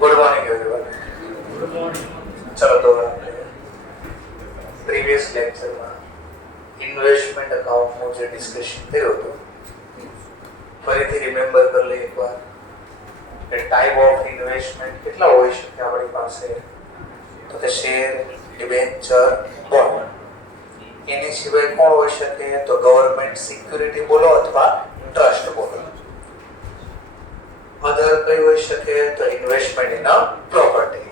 Good morning everyone. ચલો તો previous લેક્ચરમાં ઇન્વેસ્ટમેન્ટ અકાઉન્ટનું જે ડિસ્કશન થયું હતું ફરીથી રિમેમ્બર કરી લઈએ એકવાર કે ટાઈપ ઓફ ઇન્વેસ્ટમેન્ટ કેટલા હોઈ શકે આપણી પાસે. તો કે શેર, ડિબેન્ચર, બોન્ડ. એની સિવાય કોણ હોઈ શકે? તો ગવર્નમેન્ટ સિક્યુરિટી બોલો અથવા ટ્રસ્ટ બોલો. અધર કઈ હોઈ શકે? તો ઇન્વેસ્ટમેન્ટ ઇન અ પ્રોપર્ટી.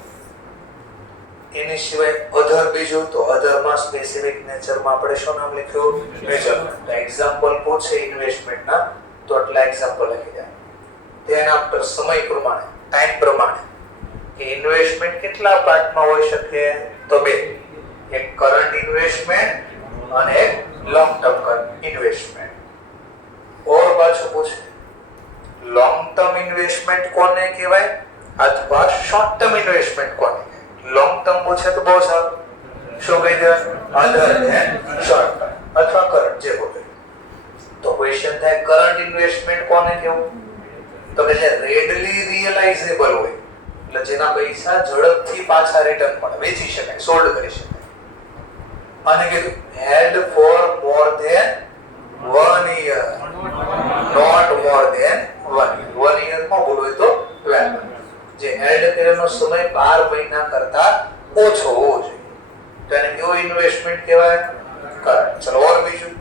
એની સિવાય અધર બીજું તો અધરમાં સ્પેસિફિક નેચરમાં આપણે શું નામ લખ્યું? મેજરમેન્ટ. તો એક્ઝામ્પલ પૂછે ઇન્વેસ્ટમેન્ટના તો આટલા એક્ઝામ્પલ લખી જાય. ધ્યાન આપતો સમય પ્રમાણે, ટાઈમ પ્રમાણે કે ઇન્વેસ્ટમેન્ટ કેટલા પાર્ટમાં હોઈ શકે? તો બે. એક કરંટ ઇન્વેસ્ટમેન્ટ અને એક લોંગ ટર્મ ઇન્વેસ્ટમેન્ટ. ઓર પાછું પૂછે લોંગ ટર્મ ઇન્વેસ્ટમેન્ટ કોને કહેવાય અથવા શોર્ટ ટર્મ ઇન્વેસ્ટમેન્ટ કોને? લોંગ ટર્મ પૂછે તો બહુ સારું. શું કહી દેવાનું? અધર ધેન શોર્ટ ટર્મ અથવા કરંટ જે બોલે. તો ક્વેશ્ચન થાય કરંટ ઇન્વેસ્ટમેન્ટ કોને કહેવું? તો કે જે રેડલી રિયલાઇઝેબલ હોય, એટલે જેના પૈસા ઝડપથી પાછા રિટર્ન મળે, વેચી શકાય, સોલ્ડ કરી શકાય. અને કીધું held for more than 1 year, not more than 1 year. 1 year માં બોલવું તો 12 month. જે હેલ્ડ કરેલો સમય 12 મહિના કરતા ઓછો હોવો જોઈએ. તો એને કેવું ઇન્વેસ્ટમેન્ટ કહેવાય? કરંટ. ચલો ઓર બીજું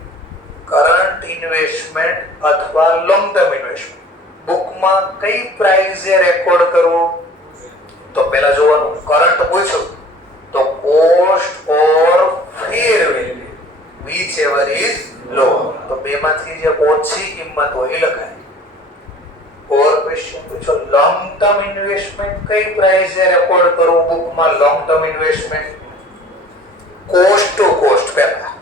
કરંટ ઇન્વેસ્ટમેન્ટ અથવા લોંગ ટર્મ ઇન્વેસ્ટમેન્ટ બુકમાં કઈ પ્રાઇસે રેકોર્ડ કરવો? તો પહેલા જોવાનું કરંટ પૂછ્યું તો cost or fair value whichever is lower. તો બેમાંથી જે ઓછી કિંમત હોય એ લખાય. ઓર ક્વેશ્ચન પૂછો લોંગ ટર્મ ઇન્વેસ્ટમેન્ટ કઈ પ્રાઇસે રેકોર્ડ કરવું બુકમાં? Long term investment cost to cost પહેલા.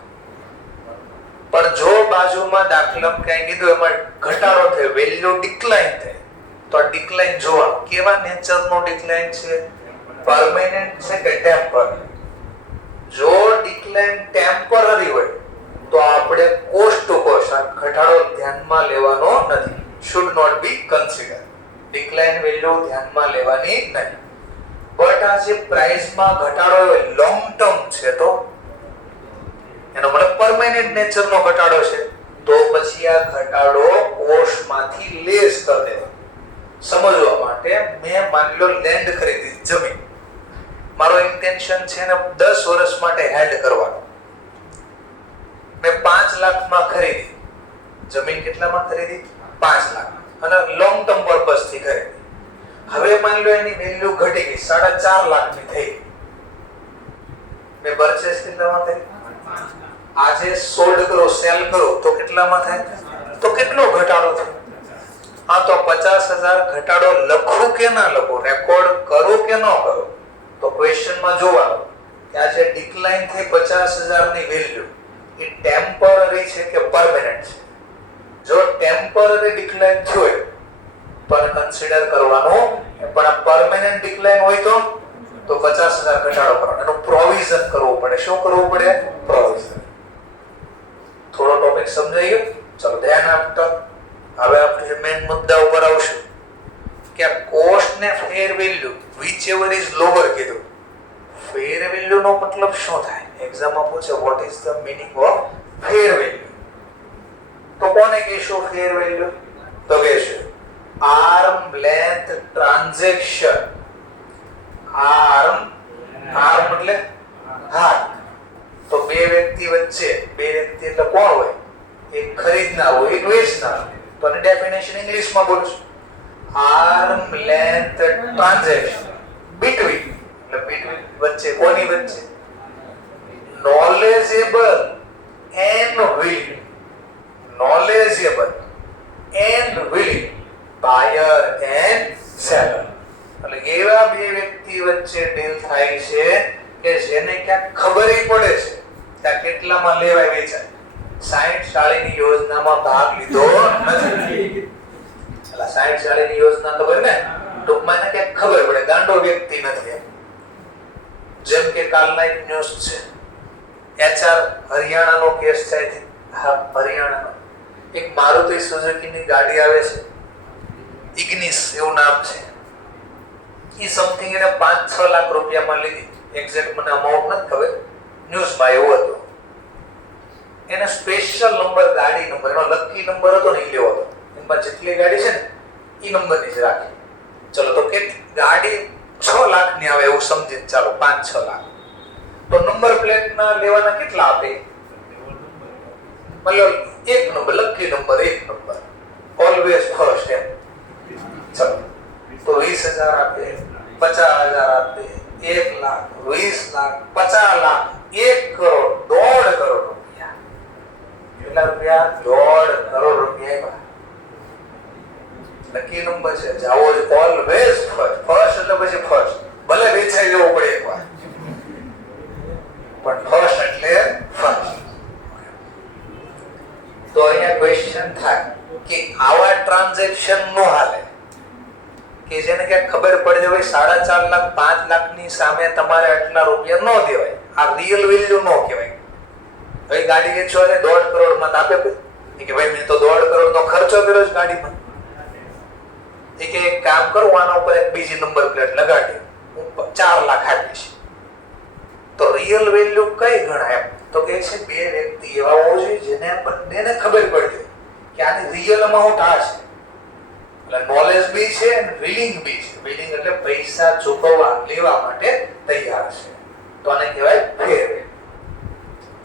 પણ જો બાજુમાં દાખલામાં કઈ કીધું એમાં ઘટાડો થયો, વેલ્યુ ડિક્લાઇન થઈ, તો આ ડિક્લાઇન જોવાનું કેવા નેચરનો ડિક્લાઇન છે? પરમેનન્ટ છે કે ટેમ્પરરી? જો ડિક્લાઇન ટેમ્પરરી હોય તો આપણે કોસ્ટ ટુ કોસ્ટ આ ઘટાડો ધ્યાનમાં લેવાનો નથી. should not be considered. Decline value ધ્યાનમાં લેવાની નહીં. બટ આ જે પ્રાઇસમાં ઘટાડો હોય લોંગ ટર્મ છે તો એનો મતલબ પરમેનન્ટ નેચરનો ઘટાડો છે, તો પછી આ ઘટાડો કોસ્ટમાંથી લેસ કરી દેવાનો. સમજવા માટે મેં માની લો લેન્ડ ખરીદી, જમીન. મારો ઇન્ટેન્શન છે ને 10 વર્ષ માટે હેલ્ડ કરવાનો. મેં 5 લાખમાં ખરીદી. જમીન કેટલામાં ખરીદી? 5 લાખ. અને લોંગ ટર્મ પર્પસ થી ખરીદી. હવે માની લો એની વેલ્યુ ઘટી ગઈ, 4.5 લાખની થઈ. મેં પરચેસ કેટલામાં કરી? આજે સોલ્ડ કરો, સેલ કરો તો કેટલામાં થાય? તો કેટલો ઘટાડો થાય? હા, તો 50,000 ઘટાડો લખું કે ના લખું, રેકોર્ડ કરું કે ન કરું? તો ક્વેશ્ચનમાં જોવાનું કે આ જે ડિક્લાઇન થઈ 50,000 ની વેલ્યુ એ ટેમ્પરરી છે કે પરમેનન્ટ છે? જો ટેમ્પરરી ડિક્લાઇન થયો પણ કન્સિડર કરવાનું, પણ આ પરમેનન્ટ ડિક્લાઇન હોય તો 50,000 ઘટાડો કરવાનો, એનું પ્રોવિઝન કરવું પડે. શું કરવું પડે? પ્રોવિઝન. થોડો ટોપિક સમજાઈ ગયો? ચલો ધ્યાન આપતો. હવે આપણે મેઈન મુદ્દા ઉપર આવશું કે કોસ્ટ ને ફેર વેલ્યુ whichever is lower કીધું. ફેર વેલ્યુ નો મતલબ શું થાય? એક્ઝામમાં પૂછે what is the meaning of fair value? તો કોને કહેશું ફેર વેલ્યુ? તો કહેશું આર્મ લેન્થ ટ્રાન્ઝેક્શન. આર્મ એટલે હાથ. તો બે વ્યક્તિ વચ્ચે, બે વ્યક્તિ એટલે કોણ હોય? એક ખરીદનાર હોય, એક વેચનાર. તો આની ડેફિનેશન ઇંગ્લિશમાં બોલું છું. આર્મ લેન્થ ટ્રાન્ઝેક્શન between, એટલે between વચ્ચે, કોની વચ્ચે? knowledgeable and willing. knowledgeable and willing buyer and seller. એટલે એવા બે વ્યક્તિ વચ્ચે ડીલ થાય છે કે જેને ક્યાંક ખબર પડે છે કે કેટલામાં લેવાય વેચાય. 60 શાળીની યોજનામાં ભાગ લીધો નથી. એટલે 60 શાળીની યોજના તો બને ટૂંકમાં એને ક્યાંક ખબર પડે, ગાંડો વ્યક્તિ નથી. જેમ કે કાલના એક ન્યૂઝ છે, HR હરિયાણાનો કેસ થાય છે. હા, હરિયાણાનો એક મારુતિ સુઝુકીની ગાડી આવે છે, ઇગ્નિસ એવું નામ છે. એ સમથિંગ એને 5-6 લાખ રૂપિયામાં લીધી. એક્ઝેક્ટ મને અમાઉન્ટ નથી ખબર, ન્યૂઝમાં એવું હતું. એને સ્પેશિયલ નંબર, ગાડી નંબર, એનો લકી નંબર હતો ને, એ લેવો હતો. એમાં જેટલી ગાડી છે ને એ નંબરની જ રાખી. ચલો તો કે ગાડી 6 લાખની આવે એવું સમજીને ચાલો, 5-6 લાખ. તો નંબર પ્લેટ ના લેવાના કેટલા આપે? મતલબ એક નંબર, લકી નંબર, એક નંબર, ઓલવેઝ ફર્સ્ટ એમ. ચલો તો 20,000 આપે, 50,000 આપે, 1 લાખ, 20 લાખ, 50 લાખ, 1 કરોડ, 1.5 કરોડ રૂપિયા. કેટલા રૂપિયા? 1.5 કરોડ રૂપિયા. લકી નંબર છે, જાવો જ ઓલવેઝ ફર્સ્ટ. ફર્સ્ટ એટલે પછી ફર્સ્ટ, ભલે વેચાઈ જવું પડે એકવાર, પણ ફર્સ્ટ એટલે ફર્સ્ટ. તો અહીંયા ક્વેશ્ચન થાય કે આવા ટ્રાન્ઝેક્શન નો હાલે કે જેને ક્યાંક ખબર પડી જાય 4.5 લાખ 5 લાખની સામે તમારે આટલા રૂપિયા ન દેવાય. આ રિયલ વેલ્યુ ન કહેવાય. હવે ગાડી વેચવા ને 1.5 કરોડમાં આપે કે ભાઈ મેં તો 1.5 કરોડનો ખર્ચો કર્યો છે ગાડીમાં. એક કામ કરું, આના ઉપર એક બીજી નંબર પ્લેટ લગાડી હું 4 લાખ આપીશ. તો રિયલ વેલ્યુ કઈ ગણાય? તો કે છે બે વ્યક્તિ એવા હોવા જોઈએ જેને બંનેને ખબર પડી કે આની રિયલ અમાઉન્ટ આ છે. એટલે નોલેજ બી છે અને વિલિંગ બી છે. વિલિંગ એટલે પૈસા ચૂકવવા લેવા માટે તૈયાર છે. તો આને કહેવાય ફેર વેલ્યુ.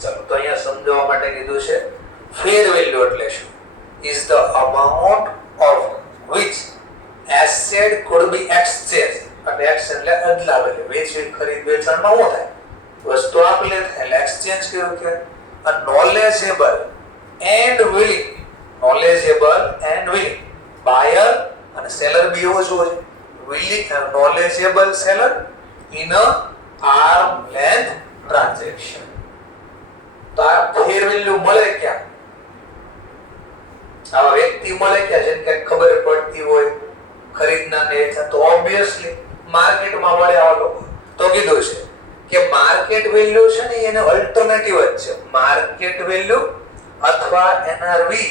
ચલો તો અહીંયા સમજાવવા માટે કીધું છે ફેર વેલ્યુ એટલે શું? Is the amount of which asset could be exchanged. એટલે એક્સચેન્જ એટલે અદલા બદલી, વેચી ખરીદ વેચાણમાં શું થાય? વસ્તુ આપ લે થાય એટલે એક્સચેન્જ કેવું કે a knowledgeable and willing, knowledgeable and willing buyer અને seller બી એવો જ હોય. willing knowledgeable seller in a arm length transaction. તો આ ફેર વેલ્યુ મળે ક્યાં? આવા વ્યક્તિ મળે ક્યાં જેને કઈ ખબર પડતી હોય ખરીદનાર ને વેચનાર? તો ઓબ્વિયસલી માર્કેટમાં મળે આવા લોકો. તો કીધું છે કે માર્કેટ વેલ્યુ છે ને એને અલ્ટરનેટિવ જ છે. માર્કેટ વેલ્યુ અથવા એનઆરવી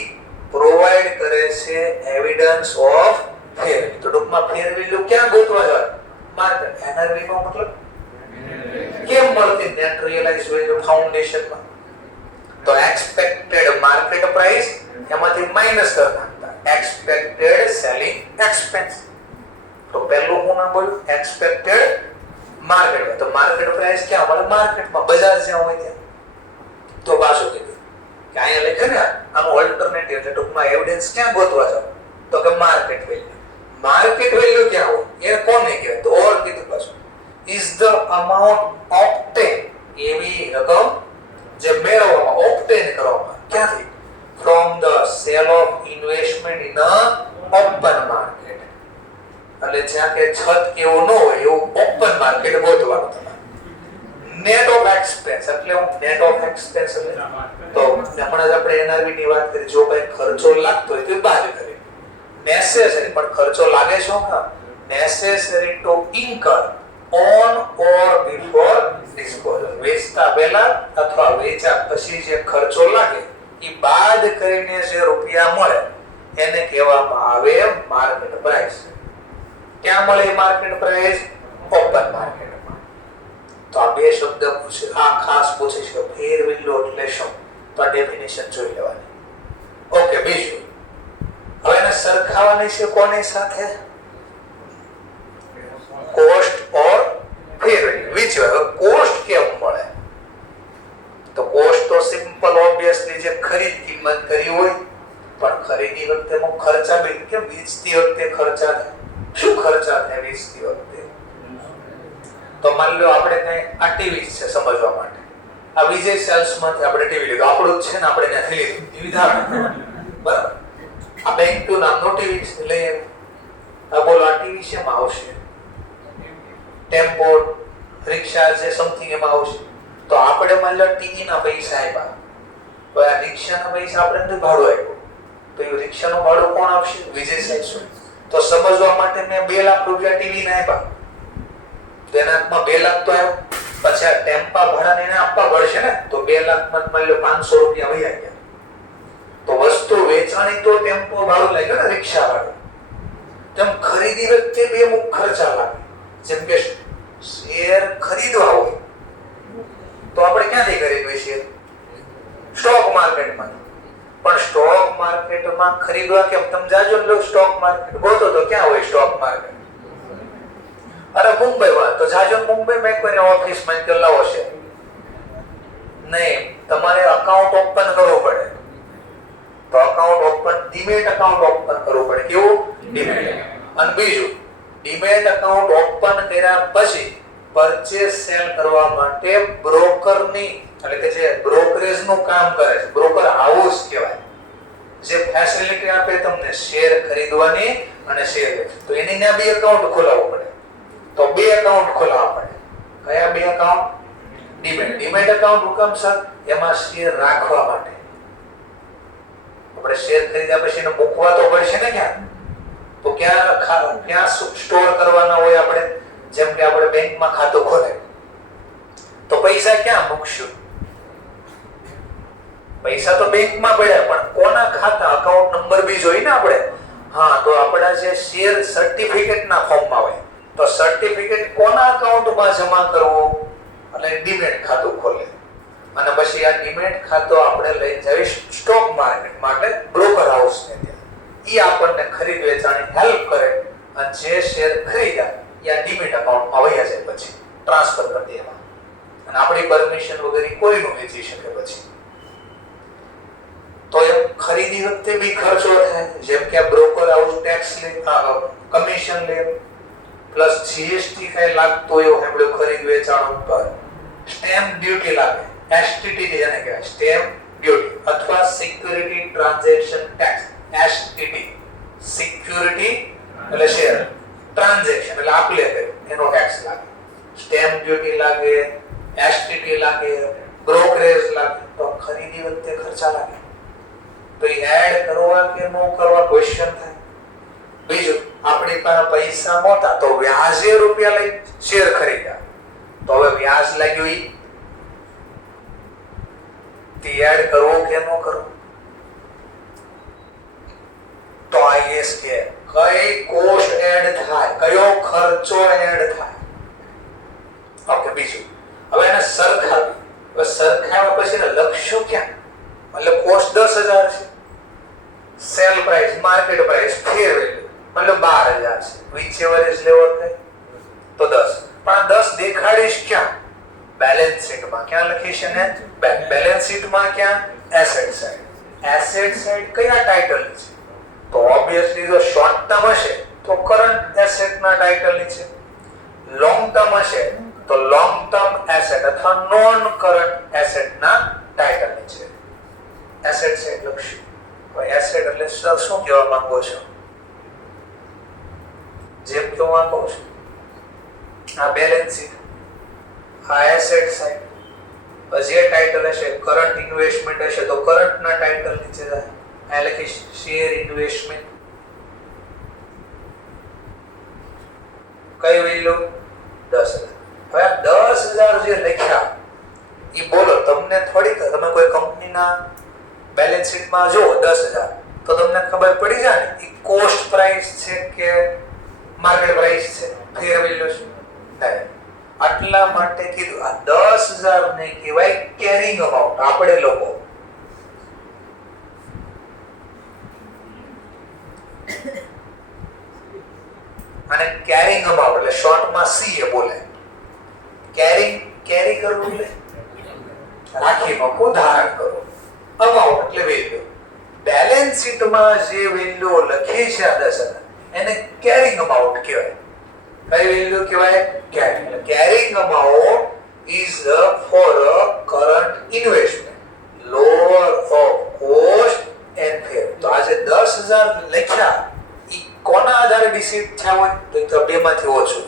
પ્રોવાઇડ કરે છે એવિડન્સ ઓફ ફેર. તો ટૂંકમાં ફેર વેલ્યુ ક્યાં ગોતવા જાય? માર્કેટ. એનઆરવી નો મતલબ કેમ મળતી? નેટ રિયલાઇઝ વેલ્યુ ફાઉન્ડેશનમાં. તો એક્સપેક્ટેડ માર્કેટ પ્રાઇસ એમાંથી માઈનસ કરી નાખતા એક્સપેક્ટેડ સેલિંગ એક્સપેન્સ. તો પહેલું હું નામ બોલ્યું એક્સપેક્ટેડ માર્કેટ. તો માર્કેટ પ્રાઇસ ક્યાં મળે? માર્કેટમાં, બજાર જ્યાં હોય ત્યાં. તો પાછું કીધું કે અહીંયા લખે ને આનો ઓલ્ટરનેટિવ એટલે ટૂંકમાં એવિડન્સ ક્યાં ગોતવા જાવ? તો કે માર્કેટ વેલ્યુ. માર્કેટ વેલ્યુ ક્યાં હોય એ કોને કહેવાય? તો ઓર કીધું પાછું ઇઝ ધ અમાઉન્ટ ઓબ્ટેન, એવી રકમ જે મેળવવામાં, ઓબ્ટેન કરવામાં ક્યાંથી? From the cell of investment in a open market. એટલે જ્યાં કે છત કેવું ન હોય એવું ઓપન માર્કેટ ગોતવાનું તમારે. નેટ ઓફ એક્સપેન્સ એટલે નેટ ઓફ એક્સપેન્સ એટલે તો હમણાં જ આપણે એનઆરવી ની વાત કરી. જો કઈ ખર્ચો લાગતો હોય તો બાદ કરી. નેસેસરી પણ ખર્ચો લાગે છે કે necessary to incur on or before disposal. વેચતા પહેલા અથવા વેચ્યા પછી જે ખર્ચો લાગે એ બાદ કરીને જે રૂપિયા મળે એને કહેવામાં આવે માર્કેટ પ્રાઇસ. ક્યાં મળે માર્કેટ પ્રાઇસ? ઓપન માર્કેટમાં. તો આ બે શબ્દ પૂછે, આ ખાસ પૂછે છે ફેર વેલ્યુ એટલે શું? તો આ ડેફિનેશન જોઈ લેવાની. ઓકે, બીજું હવે એને સરખાવવાની છે કોની સાથે? Cost or fair value. Which cost કેમ મળે? તો કોસ્ટ તો સિમ્પલ ઓબ્વિયસલી જે ખરીદ કિંમત કરી હોય, પણ ખરીદી વખતે ખર્ચા બી કેમ વેચતી વખતે ખર્ચા થાય? શું ખર્ચા થાય વેચતી વખતે? તો માની લો આપણે કઈ આ ટીવી છે સમજવા માટે, આ વિજય સેલ્સ માંથી આપણે ટીવી લીધું, આપણું જ છે ને, આપણે ત્યાંથી લીધું ટીવી ધારણ બરાબર. આ બેંક નામનો ટીવી લઈએ. આ બોલો આ ટીવી શેમાં આવશે? ટેમ્પો, રિક્ષા જે સમથિંગ એમાં આવશે. તો આપણે માની લો ટીવી ના પૈસા આપ્યા, તો આ રિક્ષાના પૈસા આપણે નથી ભાડું આપ્યું, તો એ રિક્ષાનું ભાડું કોણ આપશે? વિજય સેલ્સ. તો સમજવા માટે મેં 2 લાખ રૂપિયા ટીવી ના આપ્યા, તેના હાથમાં 2 લાખ તો આવ્યો. પછી આ ટેમ્પા ભાડાને એને આપવા પડશે ને, તો 2 લાખ માં માની લો 500 રૂપિયા વહી ગયા. વેચાણી તો ટેમ્પો ભાડું લાગ્યો ને, રિક્ષા ભાડું. તેમ ખરીદી વખતે બે મુખ્ય ખર્ચા લાગે. જેમ કે શેર ખરીદવા હોય તો આપણે ક્યાંથી ખરીદવી શેર? સ્ટોક માર્કેટમાં. પણ સ્ટોક માર્કેટમાં ખરીદવા કેમ? તમે જાજો લો સ્ટોક માર્કેટ ગોતો તો ક્યાં હોય સ્ટોક માર્કેટ? અરે મુંબઈમાં તો જાજો, મુંબઈમાં કોઈને ઓફિસમાં કે લાવો છે નહીં, તમારે અકાઉન્ટ ઓપન કરવું પડે. તો account open, demat account open કરવું પડે. કેવું? ડીમેટ. અને બીજું, ડીમેટ અકાઉન્ટ ઓપન કર્યા પછી પરચેસ સેલ કરવા માટે બ્રોકરની, એટલે કે જે બ્રોકરેજ નું કામ કરે છે, બ્રોકર હાઉસ કહેવાય, જે ફેસિલિટી આપે તમને શેર ખરીદવાની અને શેર વેચવાની, તો એની ત્યાં બે અકાઉન્ટ ખોલાવવું પડે. તો બે અકાઉન્ટ ખોલાવવા પડે. કયા બે અકાઉન્ટ? ડીમેટ. ડીમેટ અકાઉન્ટ હુકમ સર? એમાં શેર રાખવા માટે. આપણે શેર ખરીદ્યા પછી એને મૂકવા તો પડશે ને ક્યાં? તો ક્યાં સ્ટોર કરવાના હોય આપણે? જેમ કે આપણે બેંકમાં ખાતું ખોલે તો પૈસા ક્યાં મૂકશું? પૈસા તો બેંકમાં પડ્યા, પણ કોના ખાતા? અકાઉન્ટ નંબર બી જોઈ ને આપણે. હા, તો આપણા જે શેર સર્ટિફિકેટના ફોર્મમાં હોય તો સર્ટિફિકેટ કોના અકાઉન્ટમાં જમા કરવું? એટલે ડીમેટ ખાતું ખોલે. અને પછી આ ડીમેટ ખાતું આપણે લઈ જઈએ સ્ટોક માર્કેટ માટે, બ્રોકર હાઉસને ત્યાં. ઈ આપણને ખરીદ વેચાણી હેલ્પ કરે અને જે શેર ખરીદ્યા એ આ ડીમેટ અકાઉન્ટમાં વહી જાય, પછી ટ્રાન્સફર કરી દેવા. અને આપણી પરમિશન વગર કોઈનું વેચી શકે પછી. તો એમ ખરીદી વખતે બી ખર્ચો થાય. જેમ કે બ્રોકર હાઉસ ટેક્સ લે, કમિશન લે, પ્લસ જીએસટી કઈ લાગતો હોય આપણે ખરીદ વેચાણ ઉપર, સ્ટેમ્પ ડ્યુટી લાગે, એસટીટી જેને કહેવાય, સ્ટેમ્પ ડ્યુટી, અથવા security transaction tax, STT. Security એટલે શેર, ટ્રાન્ઝેક્શન એટલે આપલે કરે એનો ટેક્સ લાગે, સ્ટેમ્પ ડ્યુટી લાગે, એસટીટી લાગે, બ્રોકરેજ લાગે. તો ખરીદી વખતે ખર્ચા લાગે. તો એ એડ કરવા કે ન કરવા ક્વેશ્ચન થાય. બીજું, આપણી પાસે પૈસા નહોતા તો વ્યાજે રૂપિયા લઈ શેર ખરીદ્યા, તો હવે વ્યાજ લાગ્યું ઈ તે એડ કરવો કે ન કરવો? તો આઈએસ કે કઈ કોસ્ટ એડ થાય, કયો ખર્ચો એડ થાય. ઓકે, બીજું, હવે એને સરખાવી. હવે સરખાવ્યા પછી લક્ષ્યો ક્યાં? એટલે કોસ્ટ 10,000 છે, સેલ પ્રાઇસ, માર્કેટ પ્રાઇસ, ફેર વેલ્યુ મતલબ 12,000 છે. whichever is lower થાય તો 10. પણ 10 દેખાડીશ ક્યાં? બેલેન્સ શીટમાં. ક્યાં લખીશ એને? બેલેન્સ શીટમાં. ક્યાં? Asset side. એસેટ સાઇડ કયા ટાઇટલ છે? તો ઓબ્વિયસલી જો શોર્ટ ટર્મ હશે તો કરંટ એસેટના ટાઇટલ નીચે, લોંગ ટર્મ હશે તો લોંગ ટર્મ એસેટ અથવા નોન કરંટ એસેટના ટાઇટલ નીચે એસેટ સાઇડ લખશું. તો એસેટ એટલે શું કહેવા માંગો છો? જેમ કે હું આ કહું છું, આ બેલેન્સ શીટ, આ એસેટ સાઇડ, જે ટાઇટલ હશે કરંટ ઇન્વેસ્ટમેન્ટ હશે તો કરંટના ટાઇટલ નીચે જાય. આ લખીશ શેર ઇન્વેસ્ટમેન્ટ. કઈ વેલ્યુ? 10,000. હવે 10,000 જે લખ્યા એ બોલો, તમને થોડીક, તમે કોઈ કંપનીના બેલેન્સ શીટમાં જો 10,000 તો તમને ખબર પડી જાય ને એ કોસ્ટ પ્રાઇસ છે કે માર્કેટ પ્રાઇસ છે, ફેર વેલ્યુ છે. નહીં, આટલા માટે કીધું આ 10,000 ને કહેવાય કેરિંગ અમાઉન્ટ. આપણે લોકો અને કેરિંગ અમાઉન્ટ એટલે શોર્ટમાં સી એ બોલે. કેરી કરવું એટલે રાખી મૂકવું, ધારણ કરવું. અમાઉન્ટ એટલે વેલ્યુ. બેલેન્સ શીટમાં જે વેલ્યુ લખી છે આ 10,000 એને કેરિંગ અમાઉન્ટ કહેવાય. કઈ વેલ્યુ કહેવાય? Carrying. Carrying amount is for a current investment, lower of cost and fair. તો આજે 10,000 લખ્યા ઈ કોના આધારે ડિસાઇડ થયા હોય? તો બે માંથી ઓછું.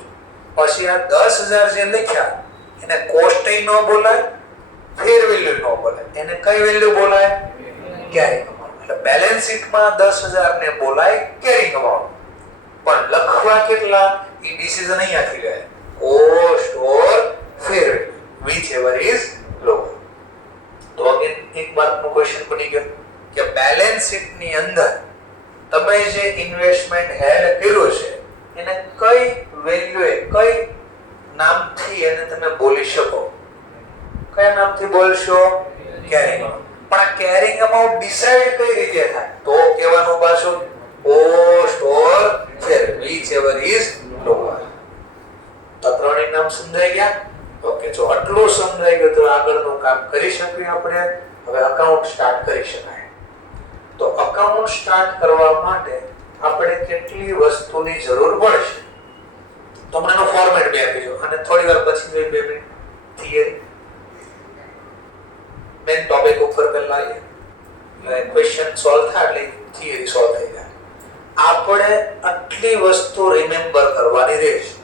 પછી આ 10,000 જે લખ્યા એને કોસ્ટ ન બોલાય, ફેર વેલ્યુ ન બોલાય, એને કઈ વેલ્યુ બોલાય? Carrying amount. એટલે બેલેન્સ શીટમાં 10,000 ને બોલાય કેરિંગ અમાઉન્ટ. પણ લખવા કેટલા એ ડિસિઝન અહીંયાથી લે, cost or fair value, whichever is lower. તો અગેન એક માર્કનો ક્વેશ્ચન બની ગયો. કે બેલેન્સ શીટ ની અંદર તમે જે ઇન્વેસ્ટમેન્ટ હેડ કર્યું છે એને કઈ વેલ્યુએ કઈ નામથી એને તમે બોલી શકો? કયા નામથી બોલશો? કેરિંગ. પણ આ કેરિંગ અમાઉન્ટ ડિસાઇડ કઈ રીતે થાય? તો કહેવાનું પાછું cost or fair, whichever is lower. તો ત્રણેય નામ સમજાઈ ગયા? ઓકે, જો આટલું સમજાઈ ગયું તો આગળનું કામ કરી શકીએ આપણે. હવે અકાઉન્ટ સ્ટાર્ટ કરી શકાય. તો અકાઉન્ટ સ્ટાર્ટ કરવા માટે આપણે કેટલી વસ્તુની જરૂર પડશે? તો મને એનો ફોર્મેટ બે આપીજો અને થોડી વાર પછી જોઈ 2 મિનિટ થિયરી મેન ટોપિક ઉપર પહેલા આવીએ. ક્વેશ્ચન સોલ્વ થાય એટલે થિયરી સોલ્વ થઈ જાય. આપણે આટલી વસ્તુ રિમેમ્બર કરવાની રહેશે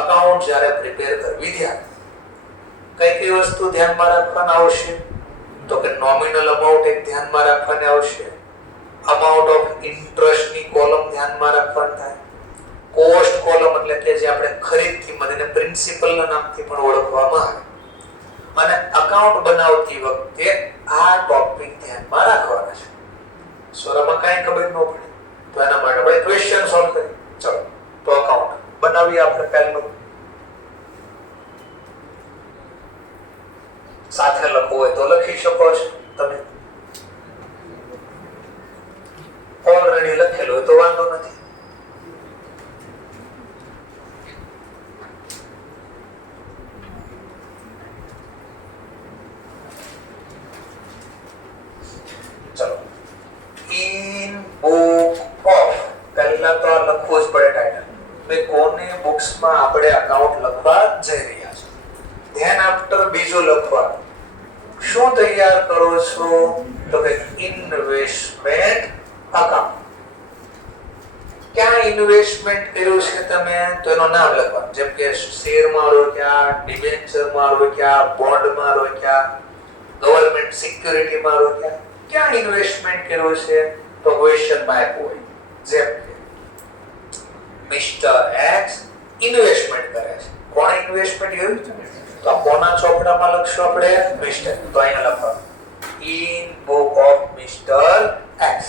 અકાઉન્ટ જ્યારે પ્રિપેર કરવી ત્યારે. કઈ કઈ વસ્તુ ધ્યાનમાં રાખવાના આવશે? તો કે નોમિનલ અમાઉન્ટ એક ધ્યાનમાં રાખવાની આવશે, અમાઉન્ટ ઓફ ઇન્ટરેસ્ટ ની કોલમ ધ્યાનમાં રાખવાની થાય, કોસ્ટ કોલમ એટલે કે જે આપણે ખરીદ કિંમત એને પ્રિન્સિપલ ના નામથી પણ ઓળખવામાં આવે. અને અકાઉન્ટ બનાવતી વખતે આ ટોપિક ધ્યાનમાં રાખવાના છે. સોરામાં કાંઈ ખબર ન પડે તો એના માટે આપણે ક્વેશ્ચન સોલ્વ કરીએ. ચલો તો અકાઉન્ટ બનાવીએ આપણે. પહેલું સાથે લખવું હોય તો લખી શકો છો તમે, ઓલરેડી લખેલું હોય તો વાંધો નથી. ચલો, ઇન બુક ઓફ, પહેલા તો લખવું જ પડે ટાઇટલ. ભાઈ કોને બુક્સમાં આપણે અકાઉન્ટ લખવા જઈ રહ્યા છે. ધ્યાન આફ્ટર બીજું લખવાનું. શું તૈયાર કરો છો? તો કે ઇન્વેસ્ટમેન્ટ અકાઉન્ટ. ક્યાં ઇન્વેસ્ટમેન્ટ કર્યું છે તમે? તો એનું નામ લખવાનું. જેમ કે શેરમાં રોક્યા, ડિબેન્ચરમાં રોક્યા, બોન્ડમાં રોક્યા, ગવર્નમેન્ટ સિક્યુરિટીમાં રોક્યા. ક્યાં ઇન્વેસ્ટમેન્ટ કર્યું છે? તો ક્વેશ્ચનમાં આપ્યું હોય. જેમ કે મિસ્ટર એક્સ ઇન્વેસ્ટમેન્ટ કરે છે. કોણે ઇન્વેસ્ટમેન્ટ કર્યું? તો કોના ચોપડામાં લખશું આપણે? મિસ્ટર. તો અહીંયા લખવાનું in book of mister x.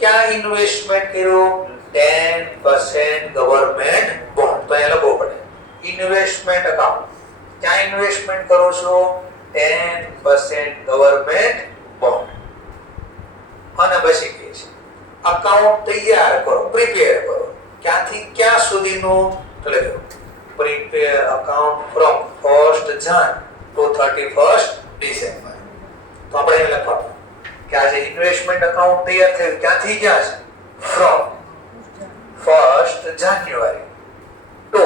ક્યાં ઇન્વેસ્ટમેન્ટ કર્યું? 10% ગવર્નમેન્ટ બોન્ડ. તો અહીંયા લખવું પડે ઇન્વેસ્ટમેન્ટ અકાઉન્ટ. ક્યાં ઇન્વેસ્ટમેન્ટ કરો છો? 10% ગવર્નમેન્ટ બોન્ડ. અને પછી કહે છે અકાઉન્ટ તૈયાર કરો, પ્રિપેર કરો. ક્યાંથી ક્યાં સુધીનું? તો લખો prepare account from 1st Jan to 31st December. તો આપણે અહીં લખવાનું કે આ જે ઇન્વેસ્ટમેન્ટ અકાઉન્ટ તૈયાર થયું ક્યાંથી ક્યાં છે? from 1st January to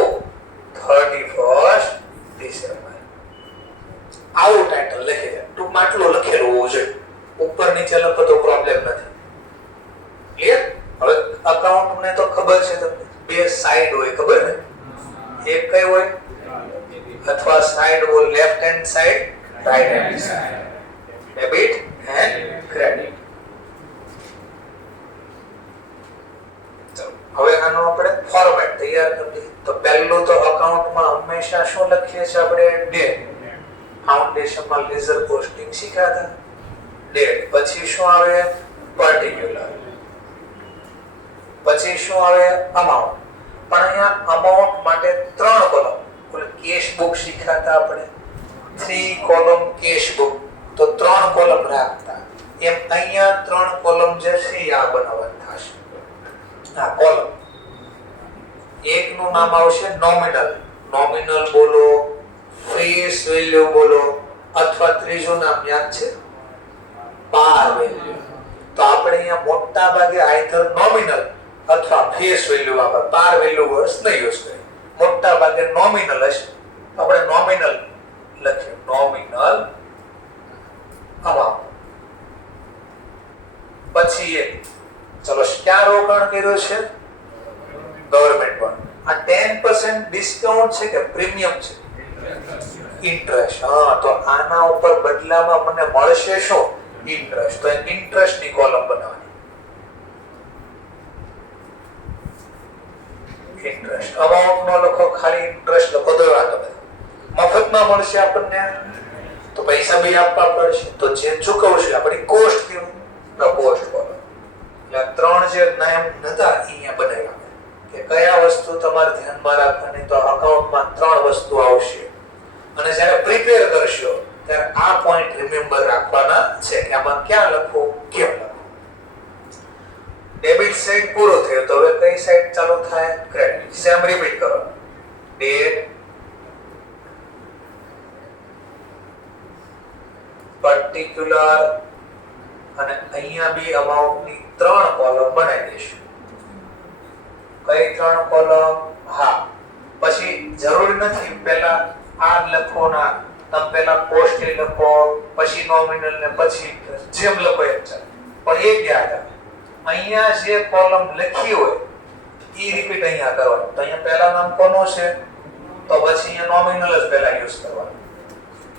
31st December. આવું ટાઇટલ લખી દે. ટૂંકમાં આટલું લખેલું હોવું જોઈએ. ઉપર નીચે લખો તો પ્રોબ્લેમ નથી. ક્લિયર? હવે અકાઉન્ટ ને તો ખબર છે તમને બે સાઈડ હોય, ખબર ને? એક કઈ હોય? અથવા સાઈડ હોય left hand side, right hand side. Debit and credit. હવે આનો આપણે ફોર્મેટ તૈયાર કરીએ. તો પહેલું તો અકાઉન્ટમાં હંમેશા શું લખીએ છીએ આપણે? ડેટ. ફાઉન્ડેશનમાં લેઝર કોસ્ટિંગ શીખ્યા હતા. ડેટ પછી શું આવે? પર્ટિક્યુલર. પછી શું આવે? અમાઉન્ટ. પણ અહીંયા અમાઉન્ટ માટે 3 કોલમ. ઓલે કેશ બુક શીખ્યા હતા આપણે, 3 કોલમ કેશ બુક. તો 3 કોલમ રાખતા. એમ અહીંયા 3 કોલમ જે છે આ બનાવવાની થશે. આ કોલમ એકનું નામ આવશે નોમિનલ. નોમિનલ બોલો, ફેસ વેલ્યુ બોલો, અથવા ત્રીજું નામ યાદ છે? પાર વેલ્યુ. તો આપણે અહીંયા મોટા ભાગે આઈધર નોમિનલ અથવા ફેસ વેલ્યુ વાપર. પાર વેલ્યુ વર્ષ નહીં યુઝ કરીએ. મોટા ભાગે નોમિનલ હશે. આપણે નોમિનલ લખીએ. Nominal amount. પછી એક ચલો ક્યાં રોકાણ કર્યું છે? Government bond. આ 10% ડિસ્કાઉન્ટ છે કે પ્રીમિયમ છે? ઇન્ટરેસ્ટ. હા, તો આના ઉપર બદલામાં મને મળશે શું? ઇન્ટરેસ્ટ. તો ઇન્ટરેસ્ટ ની કોલમ બનાવવાની. ઇન્ટરેસ્ટ. અમાઉન્ટ નો લખો, ખાલી ઇન્ટરેસ્ટ લખો તો વાંધો નથી. મફતમાં મળશે આપણને તો પૈસા બી આપવા પડશે. તો જે ચૂકવશે આપણી કોસ્ટ કહેવાય. એમ નતા અહીંયા બનાવ્યા કે કયા વસ્તુ તમારે ધ્યાનમાં રાખવાની. તો અકાઉન્ટમાં 3 વસ્તુ આવશે અને જ્યારે પ્રિપેર કરશો ત્યારે આ પોઈન્ટ રિમેમ્બર રાખવાના છે કે આમાં ક્યાં લખવું, કેમ લખવું. ડેબિટ સાઈડ પૂરો થયો તો હવે કઈ સાઈડ ચાલુ થાય? ક્રેડિટ. સેમ રિપીટ કરો. ડેટ, પર્ટિક્યુલર અને અહીંયા બી અમાઉન્ટ ની 3 કોલમ બનાવી દઈશું. કઈ 3 કોલમ? હા, પછી જરૂરી નથી પહેલા આ લખો ના, તમે પહેલા કોસ્ટ લખો પછી નોમિનલ ને પછી જેમ લખો એમ ચાલે. પણ એક યાદ રાખો, અહીંયા જે કોલમ લખી હોય ઈ રિપીટ અહીંયા કરવાનું. તો અહીંયા પહેલા નામ કોનું છે તો પછી અહીંયા નોમિનલ જ પહેલા યુઝ કરવાનું,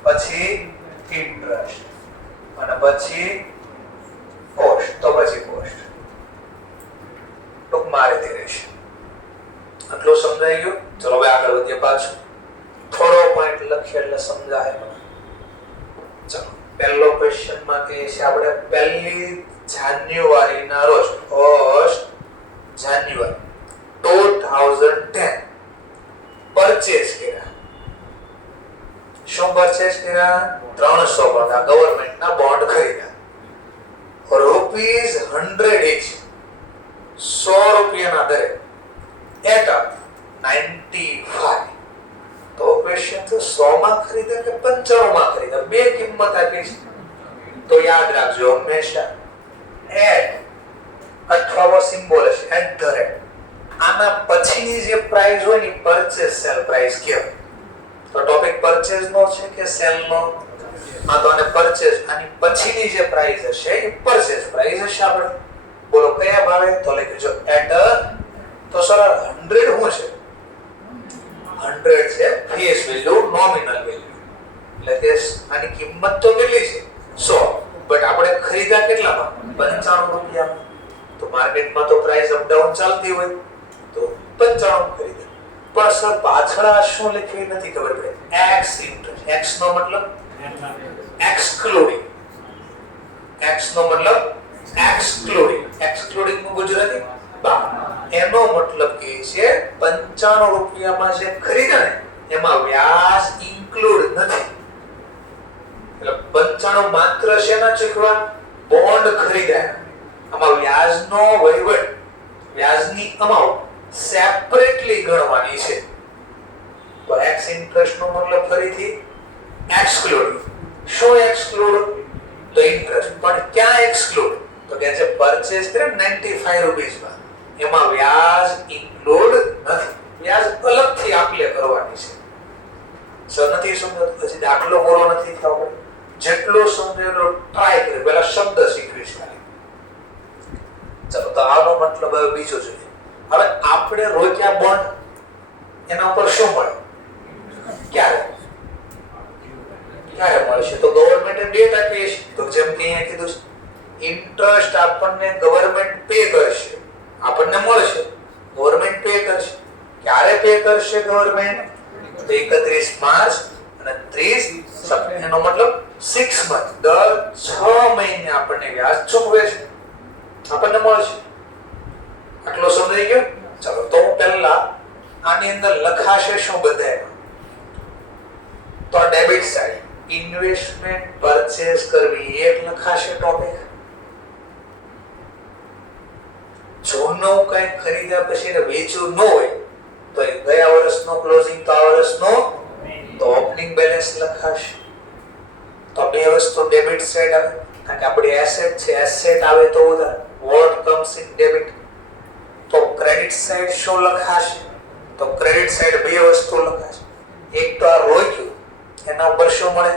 પછી ઇન્ટરેસ્ટ અને પછી કોસ્ટ, તો પછી કોસ્ટ. ટૂંકમાં આ રીતે રહેશે. આટલું સમજાઈ ગયું? ચલો હવે આગળ વધીએ. પાછું થોડો પોઈન્ટ લખીએ એટલે સમજાય મને. ચલો પહેલો ક્વેશ્ચન માં કહે છે આપણે 1 જાન્યુઆરી ના રોજ, 1 જાન્યુઆરી 2010 પરચેસ કર્યા. શું પરચેસ કર્યા? 300 બોન્ડ, આ ગવર્નમેન્ટ ના બોન્ડ ખરીદ્યા. ₹100 each, 100 રૂપિયાના દરે એટ 95. તો ક્વેશ્ચન તો 100 માં ખરીદ્યા કે 95 માં ખરીદ્યા? બે કિંમત આપી છે તો યાદ રાખજો હંમેશા એટ અથવા સિમ્બોલ છે એટ ધ રેટ. આના પછીની જે પ્રાઇસ હોય ને પરચેસ સેલ પ્રાઇસ કહેવાય. તો ટોપિક પરચેસ નો છે કે સેલ નો? આ તો આને પરચેસ, આની પછીની જે પ્રાઇસ હશે એ પરચેસ પ્રાઇસ હશે. આપણે બોલો કયા ભાવે? તો લખજો એટ. તો સર 100 શું છે? 100 છે ફેસ વેલ્યુ, નોમિનલ વેલ્યુ. એટલે કે આની કિંમત તો કેટલી છે? 100. બટ આપણે ખરીદ્યા કેટલામાં? 95 રૂપિયામાં. તો માર્કેટમાં તો પ્રાઇસ અપ ડાઉન ચાલતી હોય તો 95 ખરીદ્યા. પણ સર પાછળ શું લખ્યું નથી ખબર પડે. X interest. એક્સ નો મતલબ એક્સક્લુડિંગ. એક્સ નો મતલબ એક્સક્લુડિંગ. એક્સક્લુડિંગ નું ગુજરાતી બહાર. એનો મતલબ કે છે 95 રૂપિયામાં જે ખરીદ્યા ને એમાં વ્યાજ ઇન્ક્લુડ નથી. એટલે 95 માત્ર શેના ચૂકવા? બોન્ડ ખરીદ્યા. આમાં વ્યાજનો વહીવટ, વ્યાજની અમાઉન્ટ સેપરેટલી ગણવાની છે. તો એક્સ ઇન્ટરેસ્ટ નો મતલબ ફરીથી એક્સક્લુડ. શું એક્સક્લુડ? તો ઇન્ટરેસ્ટ. પણ ક્યાં એક્સક્લુડ? તો કે જે પરચેસ કરે 95 રૂપિયામાં એમાં વ્યાજ ઇન્ક્લુડ નથી. વ્યાજ અલગથી આપલે કરવાની છે. સર નથી સમજાતું? પછી દાખલો બોલો નથી થતો. જેટલો સમજેલો ટ્રાય કરે. પહેલા શબ્દ શીખવીશ ખાલી. ચલો તો આનો મતલબ હવે બીજો જોઈએ. હવે આપણે રોક્યા બોન્ડ એના પર શું મળે? ક્યારે મળશે? તો ગવર્નમેન્ટ ડેટ આપી છે. તો જેમ કે અહીંયા કીધું છે ઇન્ટરેસ્ટ આપણને ગવર્નમેન્ટ પે કરશે, આપણને મળશે. ગવર્નમેન્ટ પે કરશે. ક્યારે પે કરશે ગવર્નમેન્ટ? 31 માર્ચ અને 30 સપ્ટેમ્બર. એનો મતલબ 6 મંથ, દર 6 મહિને આપણને વ્યાજ ચૂકવે છે, આપણને મળશે. આટલો સમજાઈ ગયો? ચલો તો પહેલા આની અંદર લખાશે શું બધાય? તો ડેબિટ સાઈડ ઇન્વેસ્ટમેન્ટ પરચેસ કરવી એક લખાશે ટોપિક. જો નવું કઈ ખરીદ્યા પછી ને વેચ્યું ન હોય તો ગયા વર્ષનો ક્લોઝિંગ તો આ વર્ષનો તો ઓપનિંગ બેલેન્સ લખાશે. તો બે વસ્તુ ડેબિટ સાઈડ આવે કારણ કે આપણી એસેટ છે. એસેટ આવે તો ઉધાર. What comes in debit. તો ક્રેડિટ સાઈડ શું લખાશે? તો ક્રેડિટ સાઈડ બે વસ્તુ લખાશે. એક તો આ રોક્યું એના ઉપર શું મળે?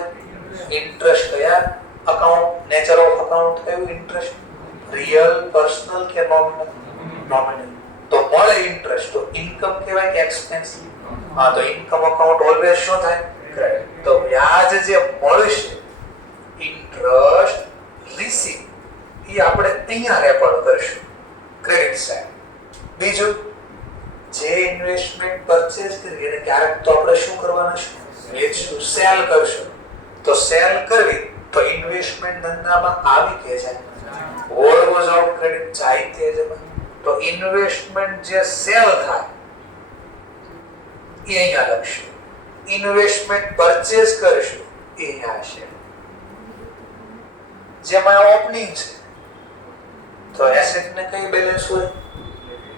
ઇન્ટરેસ્ટ. કયા અકાઉન્ટ? નેચર ઓફ અકાઉન્ટ કયું? ઇન્ટરેસ્ટ. રિયલ, પર્સનલ કે નોમિનલ? નોમિનલ. તો મળે ઇન્ટરેસ્ટ. તો ઇન્કમ કહેવાય કે એક્સપેન્સ? હા, તો ઇન્કમ અકાઉન્ટ ઓલવેઝ શું થાય? ક્રેડિટ. તો વ્યાજ જે મળશે ઇન્ટરેસ્ટ રિસીવ એ આપણે અહીંયા રેકોર્ડ કરીશું ક્રેડિટ સાઈડ. બીજું જે ઇન્વેસ્ટમેન્ટ પરચેસ કરી એને ક્યારેક તો આપણે શું કરવાના છે? વેચશું, સેલ કરશું. તો સેલ કરવી તો ઇન્વેસ્ટમેન્ટ ધંધામાં આવી કે છે વોર્ડ વોઝ આઉટ ક્રેડિટ જાય તે જમા. તો ઇન્વેસ્ટમેન્ટ જે સેલ થાય એ અહીંયા લખશું, ઇન્વેસ્ટમેન્ટ પરચેસ કરીશું એ અહીંયા હશે. જેમાં ઓપનિંગ છે તો એસેટ ને કઈ બેલેન્સ હોય?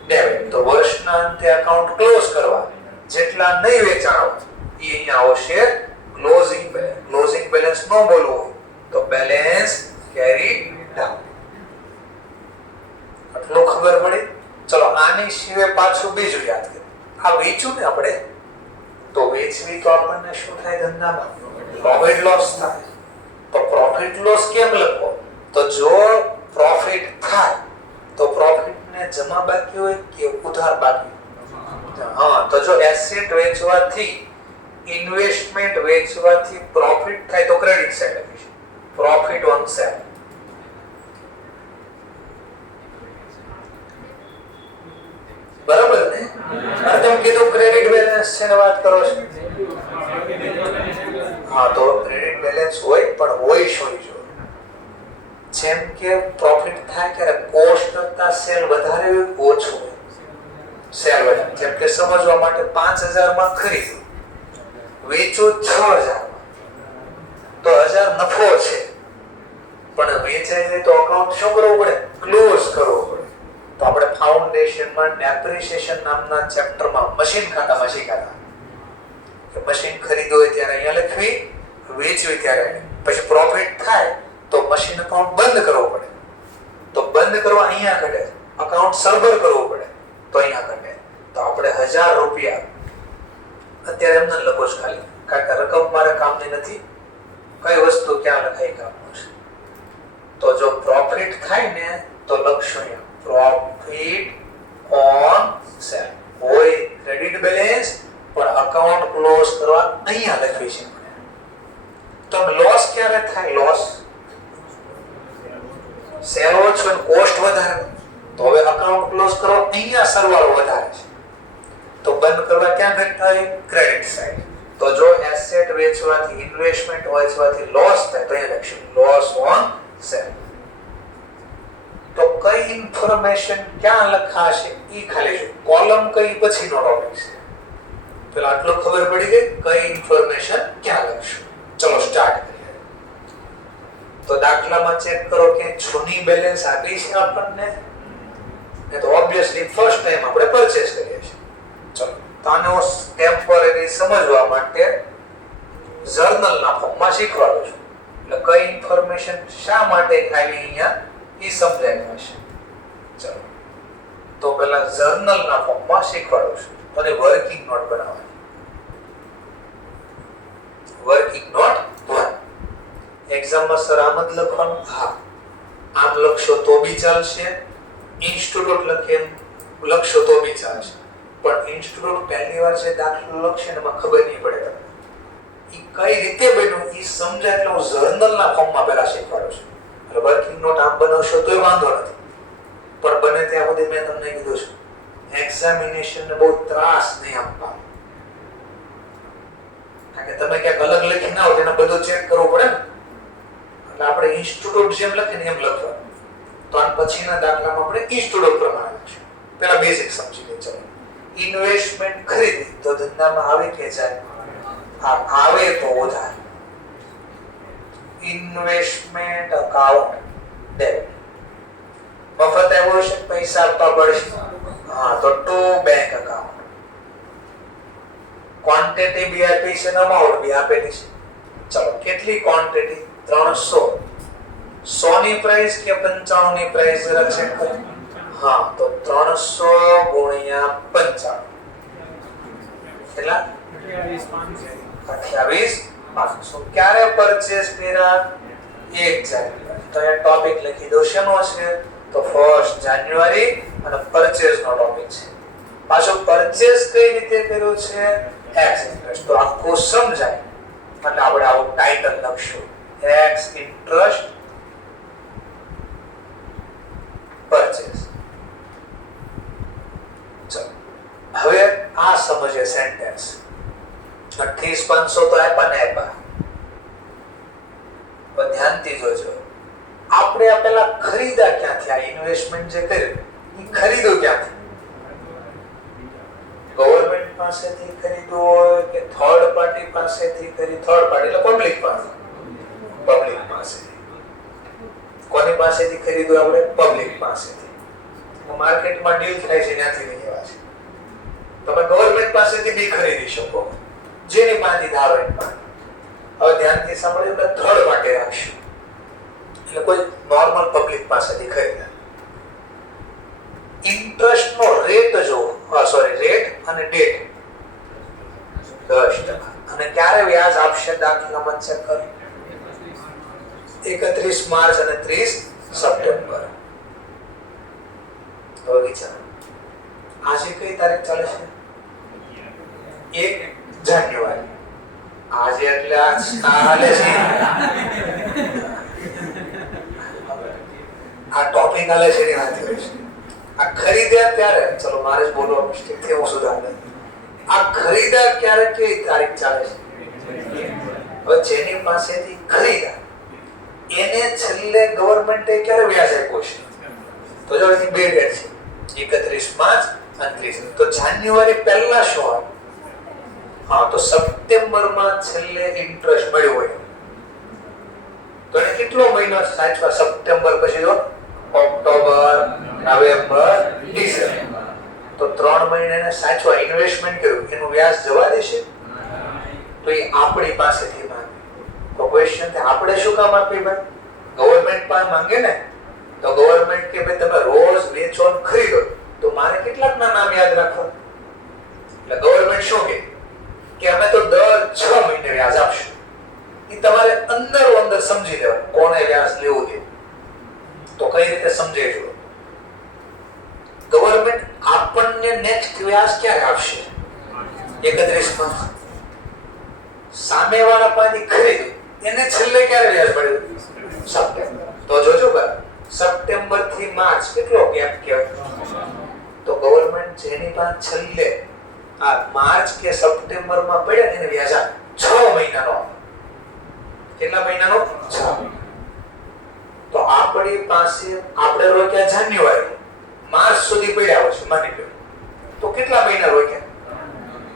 ડેબિટ. તો વર્ષના અંતે એકાઉન્ટ ક્લોઝ કરવા જેટલા નહીં વેચાણ હોય એ અહીંયા આવશે ક્લોઝિંગ બેલેન્સ. ક્લોઝિંગ બેલેન્સ ન બોલવું હોય તો બેલેન્સ કેરીડ ડાઉન. આટલું ખબર પડી. ચલો આની સિવાય પાછું બીજું યાદ કરીએ. આ વેચ્યું ને આપણે તો વેચવી તો આપણને શું થાય ધંધામાં? પ્રોફિટ લોસ થાય. તો પ્રોફિટ લોસ કેમ લખો? તો જો પ્રોફિટ થાય તો પ્રોફિટ ને જમા બાકી હોય કે ઉધાર બાકી? હા, તો જો એસેટ વેચવાથી ઇન્વેસ્ટમેન્ટ વેચવાથી પ્રોફિટ થાય તો ક્રેડિટ સાઈડ લખીશું, પ્રોફિટ ઓન સેલ. બરાબર ને? અને તમે કીધું ક્રેડિટ બેલેન્સ છે ને વાત કરો છો. હા, તો ક્રેડિટ બેલેન્સ હોય પણ હોય શું જો જેમ કે પ્રોફિટ થાય ત્યારે કોસ્ટ કરતા સેલ વધારે હોય ઓછું હોય. સેલ વધારે જેમ કે સમજવા માટે 5000 માં ખરીદ્યું, વેચ્યું 6000 માં, તો 1000 નફો છે પણ વેચાઈ જાય તો અકાઉન્ટ શું કરવું પડે? ક્લોઝ કરવું પડે. તો આપણે ફાઉન્ડેશનમાં ડેપ્રિસિએશન નામના ચેપ્ટરમાં મશીન ખાતામાં શીખ્યા કે મશીન ખરીદ્યું હોય ત્યારે અહીંયા લખવી, વેચવી ત્યારે પછી પ્રોફિટ થાય તો મશીન અકાઉન્ટ બંધ કરવું પડે. તો બંધ કરવા અહીંયા ઘટે, અકાઉન્ટ સર્વર કરવું પડે તો અહીંયા ઘટે. તો આપણે 1000 રૂપિયા અત્યારે એમને લખો છો ખાલી, કારણ કે રકમ મારે કામની નથી, કઈ વસ્તુ ક્યાં લખાય કામનું છે. તો જો પ્રોફિટ થાય ને તો લખશું અહીંયા પ્રોફિટ ઓન સેલ. હોય ક્રેડિટ બેલેન્સ પણ અકાઉન્ટ ક્લોઝ કરવા અહીંયા લખવી છે. તો લોસ ક્યારે થાય? લોસ સેલ ઓછો અને કોસ્ટ વધારે, તો હવે અકાઉન્ટ ક્લોઝ કરો અહીંયા સરવાળો વધારે છે તો બંધ કરવા ક્યાં ઘટતા હોય? Credit side. તો જો એસેટ વેચવાથી ઇન્વેસ્ટમેન્ટ વેચવાથી લોસ થાય તો અહીંયા લખશું લોસ ઓન સેલ. તો કઈ ઇન્ફોર્મેશન ક્યાં લખાશે ઈ ખાલી જો કોલમ કઈ પછીનો ટોપિક છે. પેલા આટલું ખબર પડી ગઈ કઈ ઇન્ફોર્મેશન ક્યાં લખશું. ચલો સ્ટાર્ટ કરીએ. તો દાખલામાં ચેક કરો કે જૂની બેલેન્સ આપી છે આપણને, એ તો ઓબ્વિયસલી ફર્સ્ટ ટાઈમ આપણે પરચેસ કરીએ છીએ. ચલો તો આનો ટેમ્પરરી સમજવા માટે જર્નલના ફોર્મમાં શીખવાડું છું. એટલે કઈ ઇન્ફોર્મેશન શા માટે ખાલી અહીંયા ઈ સમજાય હશે. ચલો તો પહેલા જર્નલના ફોર્મમાં શીખવાડું છું. અને વર્કિંગ નોટ બનાવવાની. Working note 1. એક્ઝામમાં સર આમ જ લખવાનું? હા, આમ લખશો તો બી ચાલશે, ઇન્સ્ટિટ્યૂટ લખશો તો બી ચાલશે. પણ ઇન્સ્ટિટ્યૂટ પહેલી વાર જે દાખલો લખશે ને એમાં ખબર નહીં પડે તમને ઈ કઈ રીતે બન્યું ઈ સમજાય એટલે હું જર્નલના ફોર્મમાં પહેલા શીખવાડું છું. એટલે વર્કિંગ નોટ આમ બનાવશો તોય વાંધો નથી, પણ બને ત્યાં સુધી મેં તમને કીધું છે એક્ઝામિનેશન ને બહુ ત્રાસ નહીં આપવા. કારણ કે તમે ક્યાંક અલગ લખી ના હો તેને બધું ચેક કરવું પડે ને. એટલે આપણે ઇન્સ્ટિટ્યૂટ જેમ લખીને એમ લખવાનું. તો આ પછીના દાખલામાં આપણે ઇન્સ્ટિટ્યૂટ પ્રમાણે લખીશું. પહેલા બેઝિક સમજી લે. ચલો ઇન્વેસ્ટમેન્ટ ખરીદી તો ધંધામાં આવે કે જાય? હા, આવે તો ઉધાર. Investment account debit. મફત આવ્યો છે પૈસા આપવા પડશે. હા, તો ટુ બેંક અકાઉન્ટ. ક્વોન્ટિટી બી આપી છે, અમાઉન્ટ બી આપેલી છે. ચલો કેટલી ક્વોન્ટિટી? 300. 100 ની પ્રાઇસ કે 95 ની પ્રાઇસ જરા ચેક કરો. હા, તો 300 ગુણ્યા 95 કેટલા? 28,500. ક્યારે પરચેસ કર્યા? 1 જાન્યુઆરી. તો એ ટોપિક લખી દો. શેનો છે? તો 1 જાન્યુઆરી અને પરચેસ નો ટોપિક છે. પાછો પરચેસ કઈ રીતે કર્યો છે? X interest. તો આખું સમજાય એટલે આપણે આવું ટાઇટલ લખશું, એક્સ ઇન્ટરેસ્ટ પરચેસ. ચલો હવે આ સમજીએ સેન્ટેન્સ. 28,500 તો આપ્યા ને આપ્યા, પણ ધ્યાનથી જોજો આપણે આ પેલા ખરીદા ક્યાંથી? આ ઇન્વેસ્ટમેન્ટ જે કર્યું એ ખરીદો ક્યાંથી? ગવર્મેન્ટ પાસેથી ખરીદવું હોય કે થર્ડ પાર્ટી પાસેથી થર્ડ પાર્ટી એટલે પબ્લિક પાસે, પબ્લિક પાસેથી. કોની પાસેથી ખરીદવું? આપણે પબ્લિક પાસેથી. માર્કેટમાં ડીલ થાય છે ત્યાંથી લઈ આવ્યા છે. તમે ગવર્મેન્ટ પાસેથી બી ખરીદી શકો, જેની પાસેથી ધારો એની પાસે. હવે ધ્યાનથી સાંભળ્યું કે થર્ડ પાર્ટી રાખશું એટલે કોઈ નોર્મલ પબ્લિક પાસેથી ખરીદા. ઇન્ટરેસ્ટ નો રેટ જો રેટ અને ડેટ 10%. અને ક્યારે વ્યાજ આપશે દાખલામાં ચેક કરો. 31 માર્ચ અને 30 સપ્ટેમ્બર. તો વિચાર, આજે કઈ તારીખ ચાલે છે? 1 જાન્યુઆરી. આજે એટલે આજ કાલે છે. આ ટોપિક આલે છે ની વાત કરીશ. આ ખરીદ્યા ત્યારે, ચલો મારે જ બોલવા મુશ્કેલ છે, હું સુધાર. આ ખરીદ્યા ક્યારે કઈ તારીખ ચાલે છે? હવે જેની પાસેથી ખરીદ્યા એને છેલ્લે ગવર્મેન્ટે ક્યારે વ્યાજ આપ્યો છે? તો જો એની બે ડેટ છે, 31 માર્ચ અને 30. તો જાન્યુઆરી પહેલા શું આવે? હા, તો સપ્ટેમ્બરમાં છેલ્લે ઇન્ટરેસ્ટ મળ્યો હોય તો એને કેટલો મહિનો સાચવા? સપ્ટેમ્બર પછી તો ઓક્ટોબર, નવેમ્બર, ડિસેમ્બર. તો 3 મહિનાને સાચવા ઇન્વેસ્ટમેન્ટ કર્યું, એનું વ્યાજ જવા દેશે? તો એ આપણી પાસેથી માંગે. તો ક્વેશ્ચન છે, આપણે શું કામ આપીએ ભાઈ? ગવર્મેન્ટ પાસે માંગે ને. તો ગવર્મેન્ટ કે ભાઈ તમે રોજ વેચો ને ખરીદો, તો મારે કેટલાકના નામ યાદ રાખવા? એટલે ગવર્મેન્ટ શું કે અમે તો દર 6 મહિને વ્યાજ આપશું. એ તમારે અંદર સમજી લેવાનું કોને વ્યાજ લેવું છે. તો કઈ રીતે સમજે છો? ગવર્મેન્ટ આપણને નેક્સ્ટ વ્યાજ ક્યારે આપશે? 31 માં. સામેવાળા પાસેથી ખરીદ્યું એને છેલ્લે ક્યારે વ્યાજ મળ્યું? સપ્ટેમ્બર. તો જોજો બરાબર, સપ્ટેમ્બર થી માર્ચ કેટલો ગેપ કહેવાય? તો ગવર્મેન્ટ જેની પાસે છેલ્લે આ માર્ચ કે સપ્ટેમ્બર માં પડ્યા એને વ્યાજ આપે 6 મહિનાનો. કેટલા મહિનાનો? 6. તો આપણી પાસે આપણે રોક્યા જાન્યુઆરી, માર્ચ સુધી પડ્યા હોય છે માની લો, તો કેટલા મહિના રોક્યા?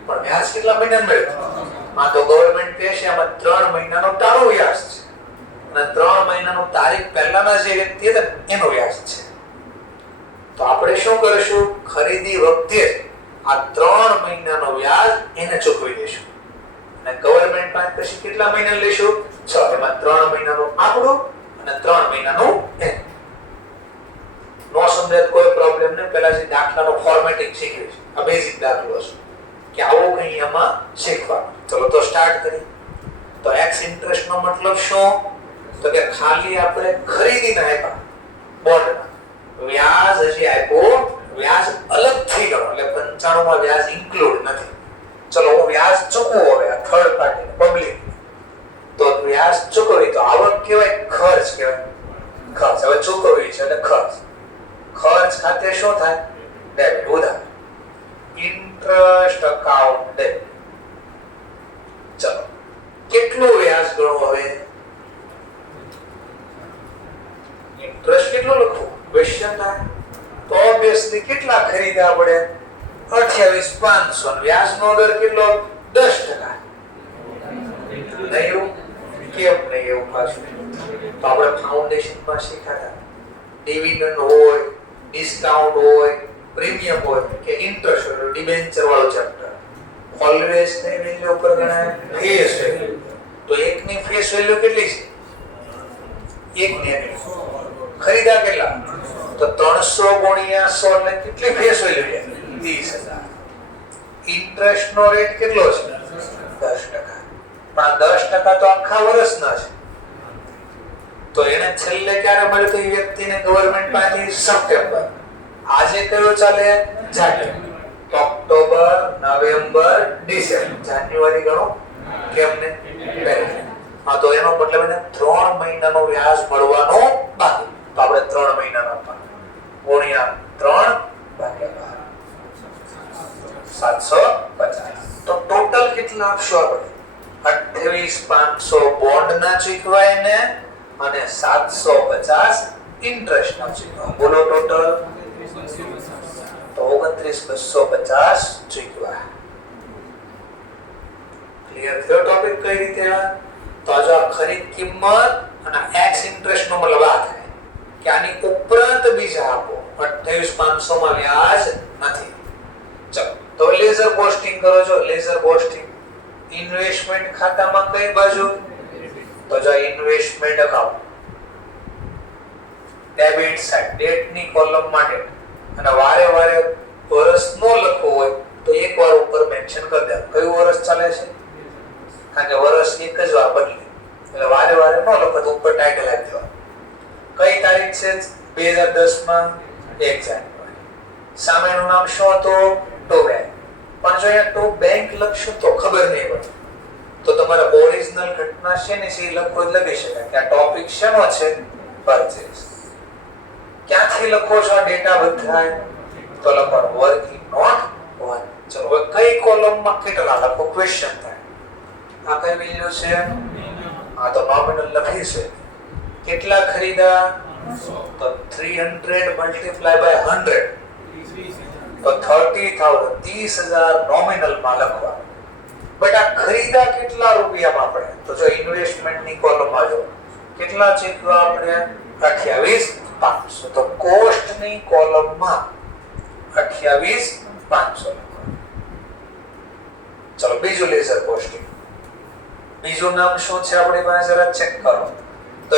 પણ વ્યાજ કેટલા મહિના મળ્યું? માં તો ગવર્મેન્ટ કહે છે આમાં 3 મહિનાનો તારો વ્યાજ છે અને 3 મહિનાનો તારીખ પહેલાના જે વ્યક્તિ હતા એનો વ્યાજ છે. તો આપણે શું કરીશું? ખરીદી વખતે આ 3 મહિનાનો વ્યાજ એને ચૂકવી દઈશું અને ગવર્મેન્ટ પાસે પછી કેટલા મહિના લેશું? 6. એમાં 3 મહિનાનું આપણું અને 3 મહિનાનું એનું. નો સમજે કોઈ પ્રોબ્લેમ નહીં. પહેલા જે દાખલાનો ફોર્મેટિંગ શીખવી છે, આ બેઝિક દાખલો છે કે આવું કઈ આમાં શીખવાનું. ચલો તો સ્ટાર્ટ કરી. તો એક્સ ઇન્ટરેસ્ટ નો મતલબ શું? તો કે ખાલી આપણે ખરીદીને આપ્યા બોન્ડના, વ્યાજ હજી આપ્યો, વ્યાજ અલગથી ગણો એટલે 95 માં વ્યાજ ઇન્ક્લુડ નથી. ચલો હું વ્યાજ ચૂકવું હવે આ થર્ડ પાર્ટી પબ્લિક, તો વ્યાજ ચૂકવી તો આવક કહેવાય, ખર્ચ કહેવાય. ખર્ચ હવે ચૂકવી છે એટલે ખર્ચ. ખર્ચ ખાતે શું થાય? ડેબિટ. ઉધાર. Interest account debit. ચલો કેટલું વ્યાજ ગણો હવે? ઇન્ટરેસ્ટ કેટલો લખવું? ક્વેશ્ચન થાય તો ઓબ્વિયસલી કેટલા ખરીદ્યા આપણે? 28,500. વ્યાજનો દર કેટલો? 10%. નહીં કેમ નહીં એવું પાછું? તો આપણે ફાઉન્ડેશનમાં શીખ્યા હતા ડિવિડન્ડ હોય, ડિસ્કાઉન્ટ હોય, પ્રીમિયમ હોય કે ઇન્ટરેસ્ટ હોય. ડિબેન્ચર વાળું ચેપ્ટર. ઓલવેઝ ની વેલ્યુ ઉપર ગણાય ફેસ વેલ્યુ. તો એકની ફેસ વેલ્યુ કેટલી છે? એકની ખરીદા કેટલા? તો 300 ગુણ્યા 100 એટલે કેટલી ફેસ વેલ્યુ છે? 30,000. ઇન્ટરેસ્ટ નો રેટ કેટલો છે? 10%. પણ 10% તો આખા વર્ષના છે. તો એને છેલ્લે ક્યારે મળ્યું? તો એ વ્યક્તિને ગવર્મેન્ટ પાસેથી સપ્ટેમ્બર. આજે કયો ચાલે? January. October, November, December. January ગણો કેમ ને? પહેલા. હા, તો એનો મતલબ એને 3 મહિનાનો વ્યાજ મળવાનો બાકી. તો આપણે 3 મહિનાનો આપવાનો ગુણ્યા 3 ભાગ્યા 750. તો ટોટલ કેટલા આપશો આપણે? 28,500 બોન્ડ ના ચૂકવાય ને અને 750 ઇન્ટરેસ્ટ ના ચૂકવાય. બોલો ટોટલ તો 29,250 ચૂક્યા. ક્લિયર થયો ટોપિક કઈ રીતે? તો આ જો ખરીદ કિંમત અને એક્સ ઇન્ટરેસ્ટ નો મતલબ આ થાય કે આની ઉપરાંત બીજા આપો 28,500 માં વ્યાજ નથી. ચલો તો લેઝર કોસ્ટિંગ કરો. છો લેઝર કોસ્ટિંગ ઇન્વેસ્ટમેન્ટ ખાતામાં કઈ બાજુ? તો જો investment account debit side date ની કોલમ માટે અને વારે વારે વર્ષ નો લખવું હોય તો એકવાર ઉપર મેન્શન કરી દે કયું વર્ષ ચાલે છે, કારણ કે વર્ષ એક જ વાર બદલે એટલે વારે વારે ન લખો તો ઉપર ટાઇટલ આપી દેવા. કઈ તારીખ છે? 2010 માં 1 જાન્યુઆરી. સામેનું નામ શું હતું? To bank. પણ જો અહીંયા ટુ બેંક લખશું તો ખબર નહીં પડે. તો તમારે ઓરિજિનલ ઘટના છે ને એ લખો જ લખી શકાય કે આ ટોપિક શેનો છે? પરચેઝ. ક્યાંથી લખો છો આ ડેટા બધાય? તો લખો વર્કિંગ નોટ 1. ચલો હવે કઈ કોલમમાં કેટલા લખો? ક્વેશ્ચન થાય. આ કઈ વેલ્યુ છે? આ તો નોમિનલ લખી છે. કેટલા ખરીદા? તો 300 મલ્ટીપ્લાય બાય 100 તો 30,000 30,000 નોમિનલ માં લખવા. બટ આ ખરીદા કેટલા રૂપિયામાં આપણે? તો જો ઇન્વેસ્ટમેન્ટ ની કોલમમાં જો કેટલા ચેકવા આપણે? 28,500. તો કોસ્ટ ની કોલમમાં 28,500 લખવા. ચલો બીજું લેઝર કોસ્ટિંગ. બીજું નામ શું છે આપણી પાસે? જરા ચેક કરો. તો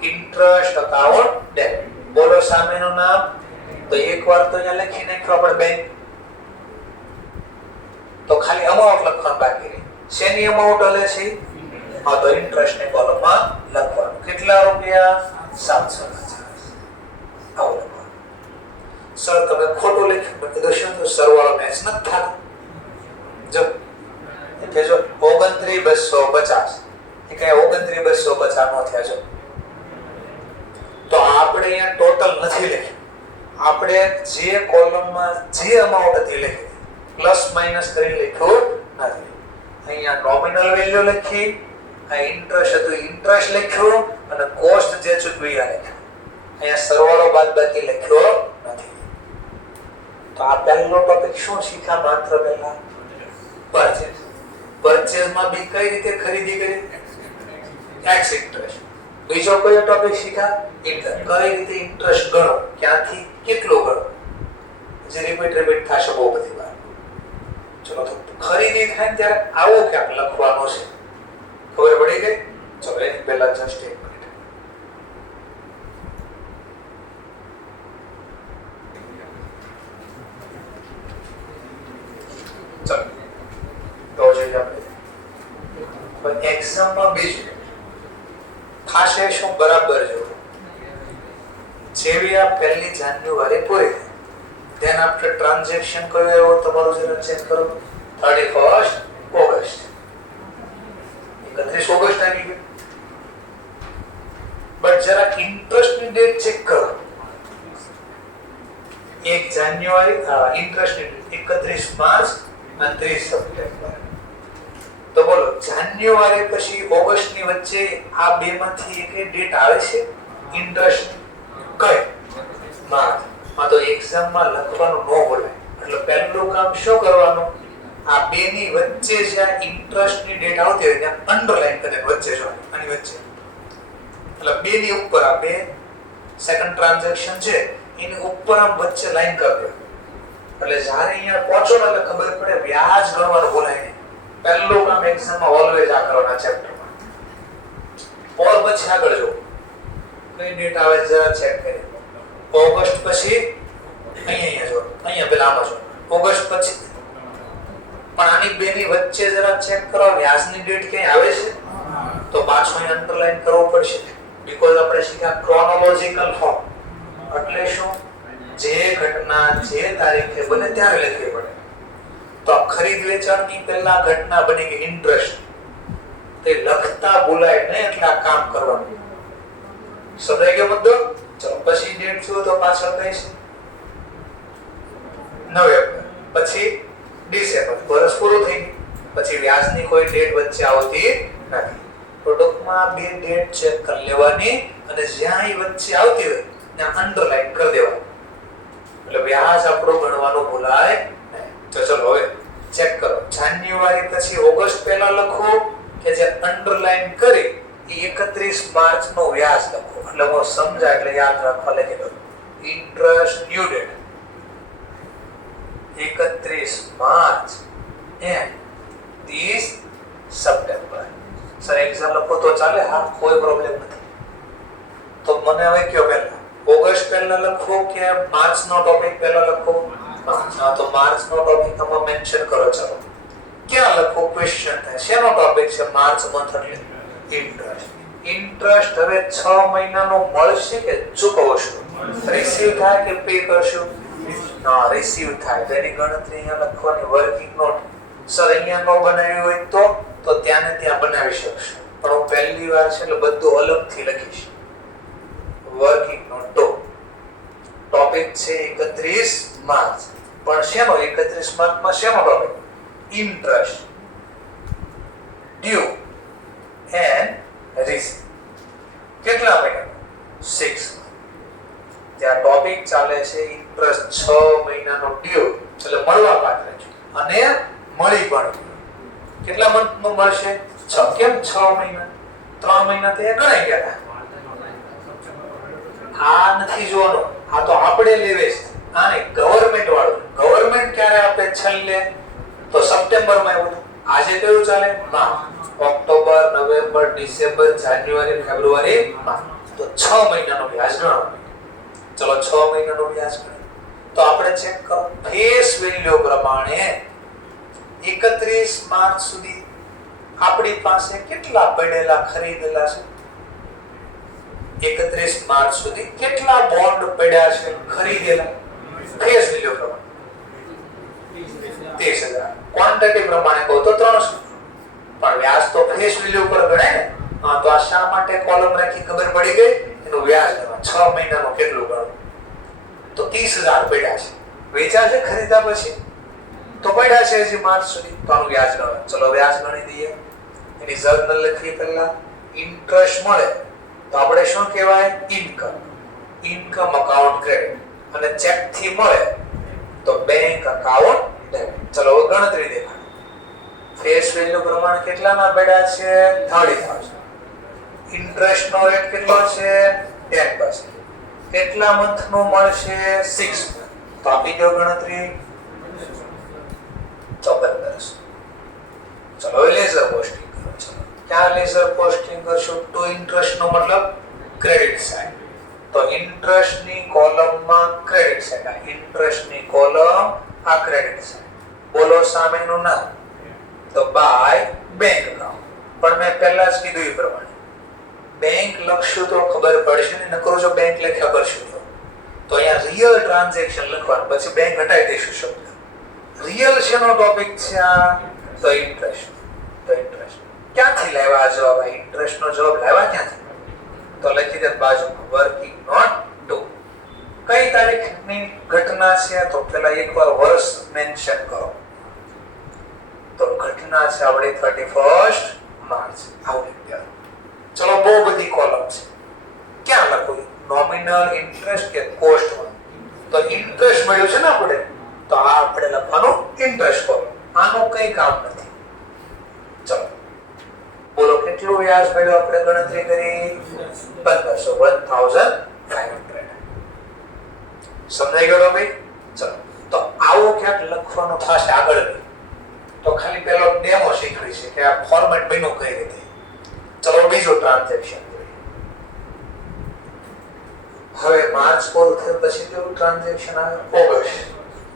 ઇન્ટરેસ્ટ અકાઉન્ટ ડેબિટ. બોલો સામેનું નામ? તો એકવાર તો અહીંયા લખી નાખ્યો આપણે બેંક. તો ખાલી અમાઉન્ટ લખવાનું બાકી રહે. શેની અમાઉન્ટ હલે છે? હા તો ઇન્ટરેસ્ટ ની કોલમમાં લખવાનું. કેટલા રૂપિયા? 750. આવું લખવાનું. સર તમે ખોટું લખ્યું. મેં કીધું શું? તો સરવાળો મેચ નથી થતો. જો એટલે જો 29,250 એ કઈ 29,250 નો થયા. જો તો આપણે અહીંયા ટોટલ નથી લખ્યું. આપણે જે કોલમમાં જે અમાઉન્ટ હતી લખી પ્લસ માઈનસ કરી લખ્યું નથી. અહીંયા નોમિનલ વેલ્યુ લખી, આ ઇન્ટરેસ્ટ હતું ઇન્ટરેસ્ટ લખ્યું અને કોસ્ટ જે ચૂકવી આ લખ્યું. અહીંયા સરવાળો બાદબાકી લખ્યો નથી. તો આ પહેલો ટોપિક શું શીખ્યા? માત્ર પહેલા પરચેઝ. પરચેઝ માં બી કઈ રીતે ખરીદી કરી? X interest. બીજો કયો ટોપિક શીખ્યા? ઇન્ટરેસ્ટ. કઈ રીતે ઇન્ટરેસ્ટ ગણો, ક્યાંથી કેટલો ગણો, જે રિપીટ થશે બહુ બધી વાર. ચલો તો ખરીદી થાય ત્યારે આવો ક્યાંક લખવાનો છે. ખબર પડી ગઈ? ચલો એની પહેલા જસ્ટ એક મિનિટ. ચલો તો જોઈએ આપણે પણ એક્ઝામમાં બીજું ખાશે શું? બરાબર જો જેવી આ 1 જાન્યુઆરી પૂરી થાય then after ટ્રાન્ઝેક્શન કયો એવો તમારું જરા ચેક કરો. 31 ઓગસ્ટ 31 ઓગસ્ટ આવી ગયું. બટ જરા ઇન્ટરેસ્ટ ની ડેટ ચેક કરો. 1 જાન્યુઆરી ઇન્ટરેસ્ટ ની 31 માર્ચ અને 30 સપ્ટેમ્બર. તો બોલો જાન્યુઆરી પછી ઓગસ્ટ ની વચ્ચે આ બે માંથી એક ડેટ આવે છે ઇન્ટરેસ્ટ કઈ? માર્ચ. માં તો એક્ઝામ માં લખવાનું ન બોલાય. એટલે પહેલું કામ શું કરવાનું? આ બે ની વચ્ચે જ્યાં ઇન્ટરેસ્ટ ની ડેટ આવતી હોય ત્યાં અંડરલાઈન કરીને વચ્ચે જોવાની. આની વચ્ચે એટલે બે ની ઉપર આ બે સેકન્ડ ટ્રાન્ઝેક્શન છે એની ઉપર આમ વચ્ચે લાઈન કરી દો. એટલે જ્યારે અહીંયા પહોંચો ને એટલે ખબર પડે વ્યાજ ગણવાનું બોલાય નહીં. પહેલું કામ એક્ઝામમાં ઓલવેઝ આ કરવાના ચેપ્ટરમાં. ઓર પછી આગળ જો કઈ ડેટ આવે જરા ચેક કરી. ઓગસ્ટ પછી અહીંયા જો અહીંયા પેલા આમાં જો ઓગસ્ટ પછી પણ આની બે ની વચ્ચે જરા ચેક કરો વ્યાજની ડેટ ક્યાં આવે છે? તો પાછો અહીં અંડરલાઈન કરવું પડશે બીકોઝ આપણે શીખ્યા ક્રોનોલોજિકલ ફોર્મ. એટલે શું? જે ઘટના જે તારીખે બને ત્યારે લખવી પડે. તો ખરીદ વેચાણની પહેલા ઘટના બની ગઈ ઇન્ટરેસ્ટ. તે લખતા ભૂલાય નહીં એટલે આ કામ કરવાનું. સમજાઈ ગયો મુદ્દો? ચલો પછી ડેટ શું તો પાછળ કઈ છે? નવેમ્બર પછી ડિસેમ્બર. વર્ષ પૂરું થઈ ગયું. પછી વ્યાજની કોઈ ડેટ વચ્ચે આવતી નથી. પ્રોડક્ટમાં બે ડેટ ચેક કરી લેવાની અને જ્યાં એ વચ્ચે આવતી હોય ત્યાં અંડરલાઈન કરી દેવાની. વ્યાજ આપણો ગણવાનો ભૂલાય નહીં. તો ચલો હવે ચેક કરો. જાન્યુઆરી પછી ઓગસ્ટ પહેલા લખો કે જે અંડરલાઈન કરી એ 31 માર્ચ નો વ્યાજ લખો. એટલે હું સમજાય એટલે યાદ રાખવા લખી દો. Interest due date 31 March and 30 September. Sir exam લખો તો ચાલે? હા, કોઈ પ્રોબ્લેમ નથી. તો મને હવે કયો પહેલા ઓગસ્ટ પહેલા લખો કે માર્ચ નો ટોપિક પહેલા લખો? હા, તો માર્ચ નો ટોપિક આમાં મેન્શન કરો. ચલો ક્યાં લખો? ક્વેશ્ચન થાય. શેનો ટોપિક છે? માર્ચ મંથ એટલે ઇન્ટરેસ્ટ. ઇન્ટરેસ્ટ હવે 6 મહિનાનો મળશે કે ચૂકવશો? રિસીવ થાય કે પે કરશો? હા, રિસીવ થાય. તેની ગણતરી અહીંયા લખવાની. વર્કિંગ નોટ સર અહીંયા નો બનાવી હોય તો ત્યાં ને ત્યાં બનાવી શકશો, પણ હું પહેલી વાર છે એટલે બધું અલગથી લખીશ. વર્કિંગ નોટ ટોપિક છે 31 માર્ચ. પણ શેનો 31 માર્ચમાં શેનો topic? Interest due and receive. કેટલા મહિના? 6. ત્યાં ટોપિક ચાલે છે ઇન્ટરેસ્ટ 6 મહિનાનો ડ્યુ એટલે મળવા પાત્ર છે અને મળી પણ કેટલા મંથ નું મળશે? 6. કેમ 6 મહિના? 3 મહિના તો ગણાઈ ગયા હતા. આ નથી જોવાનો, આ તો આપણે લેવે છે. આને ગવર્નમેન્ટ વાળું. ગવર્નમેન્ટ ક્યારે આપે? છેલ્લે તો સપ્ટેમ્બર માં આવ્યું. આજે કયું ચાલે? માર્ચ. ઓક્ટોબર, નવેમ્બર, ડિસેમ્બર, જાન્યુઆરી, ફેબ્રુઆરી, માર્ચ. તો 6 મહિનાનો વ્યાજ ગણવાનો. ચલો 6 મહિનાનો વ્યાજ ગણો. તો આપણે ચેક કરો. ફેસ વેલ્યુ પ્રમાણે 31 માર્ચ સુધી આપણી પાસે કેટલા પડેલા ખરીદેલા છે? 31 માર્ચ સુધી કેટલા બોન્ડ પડ્યા છે ખરીદેલા? ફેસ વેલ્યુ પ્રમાણે 30,000. ક્વોન્ટિટી પ્રમાણે કહો તો 300. પણ વ્યાજ તો ફેસ વેલ્યુ પર ગણાય ને. હા, તો આ શા માટે કોલમ રાખી? ખબર પડી ગઈ. એનું વ્યાજ ગણવા 6 મહિનાનો કેટલું ગણવું? તો 30,000 પડ્યા છે. વેચ્યા છે ખરીદા પછી તો પડ્યા છે હજી માર્ચ સુધી. તો આનું વ્યાજ ગણવા. ચલો વ્યાજ ગણી દઈએ. એની જર્નલ લખી પહેલા. ઇન્ટરેસ્ટ મળે તો આપણે શું કહેવાય? ઇન્કમ. Income account credit. અને ચેક થી મળે તો બેંક અકાઉન્ટ ડેબિટ. ચલો હવે ગણતરી દેખાડો. ફેસ વેલ્યુ પ્રમાણે કેટલાના પડ્યા છે? 30,000. ઇન્ટરેસ્ટ નો રેટ કેટલો છે? 10%. કેટલા મંથ નો મળશે? 6 મંથ. તો આપી દો ગણતરી. 54. ચલો લેઝર પોસ્ટિંગ કરો. ચલો ક્યાં લેઝર પોસ્ટિંગ કરશું? ટુ ઇન્ટરેસ્ટ નો મતલબ ક્રેડિટ સાઇડ. તો ઇન્ટરેસ્ટ ની કોલમમાં ક્રેડિટ સાઇડ. આ ઇન્ટરેસ્ટ ની કોલમ, આ ક્રેડિટ સાઇડ. બોલો સામેનું નામ. તો બાય બેંક અકાઉન્ટ. પણ મેં પહેલા જ કીધું એ પ્રમાણે બેંક લખશું તો ખબર પડશે ને. નકરો જો બેંક લખ્યા કરશું તો અહીંયા રિયલ ટ્રાન્ઝેક્શન લખવાનું, પછી બેંક હટાવી દઈશું શબ્દ. રિયલ શેનો ટોપિક છે? તો ઇન્ટરેસ્ટ. તો ઇન્ટરેસ્ટ ક્યાંથી લાવ્યા આ જવાબ? આ ઇન્ટરેસ્ટ નો જવાબ લાવ્યા ક્યાંથી? તો લખી દે બાજુમાં. Working note 2. કઈ તારીખની ઘટના છે? તો પહેલા એકવાર વર્ષ મેન્શન કરો. તો ઘટના છે આપણી 31 માર્ચ. આવું લખ્યા. ચલો બહુ બધી કોલમ છે. ક્યાં લખું? નોમિનલ ઇન્ટરેસ્ટ કે કોસ્ટમાં? તો ઇન્ટરેસ્ટ મળ્યું છે ને આપણે, તો આ આપણે લખવાનું ઇન્ટરેસ્ટ કોલમ. આનું કઈ કામ નથી. ચલો બોલો કેટલું વ્યાજ મળ્યું? આપણે ગણતરી કરી 1500. સમજાઈ ગયો ભાઈ? ચલો તો આવો ક્યાંક લખવાનું થશે આગળ. તો ખાલી પેલો ડેમો શીખવી છે કે આ ફોર્મેટ બન્યું કઈ રીતે. ચલો બીજો ટ્રાન્ઝેક્શન જોઈએ. હવે માર્ચ કોલ થયા પછી કેવું ટ્રાન્ઝેક્શન આવે? ઓગસ્ટ.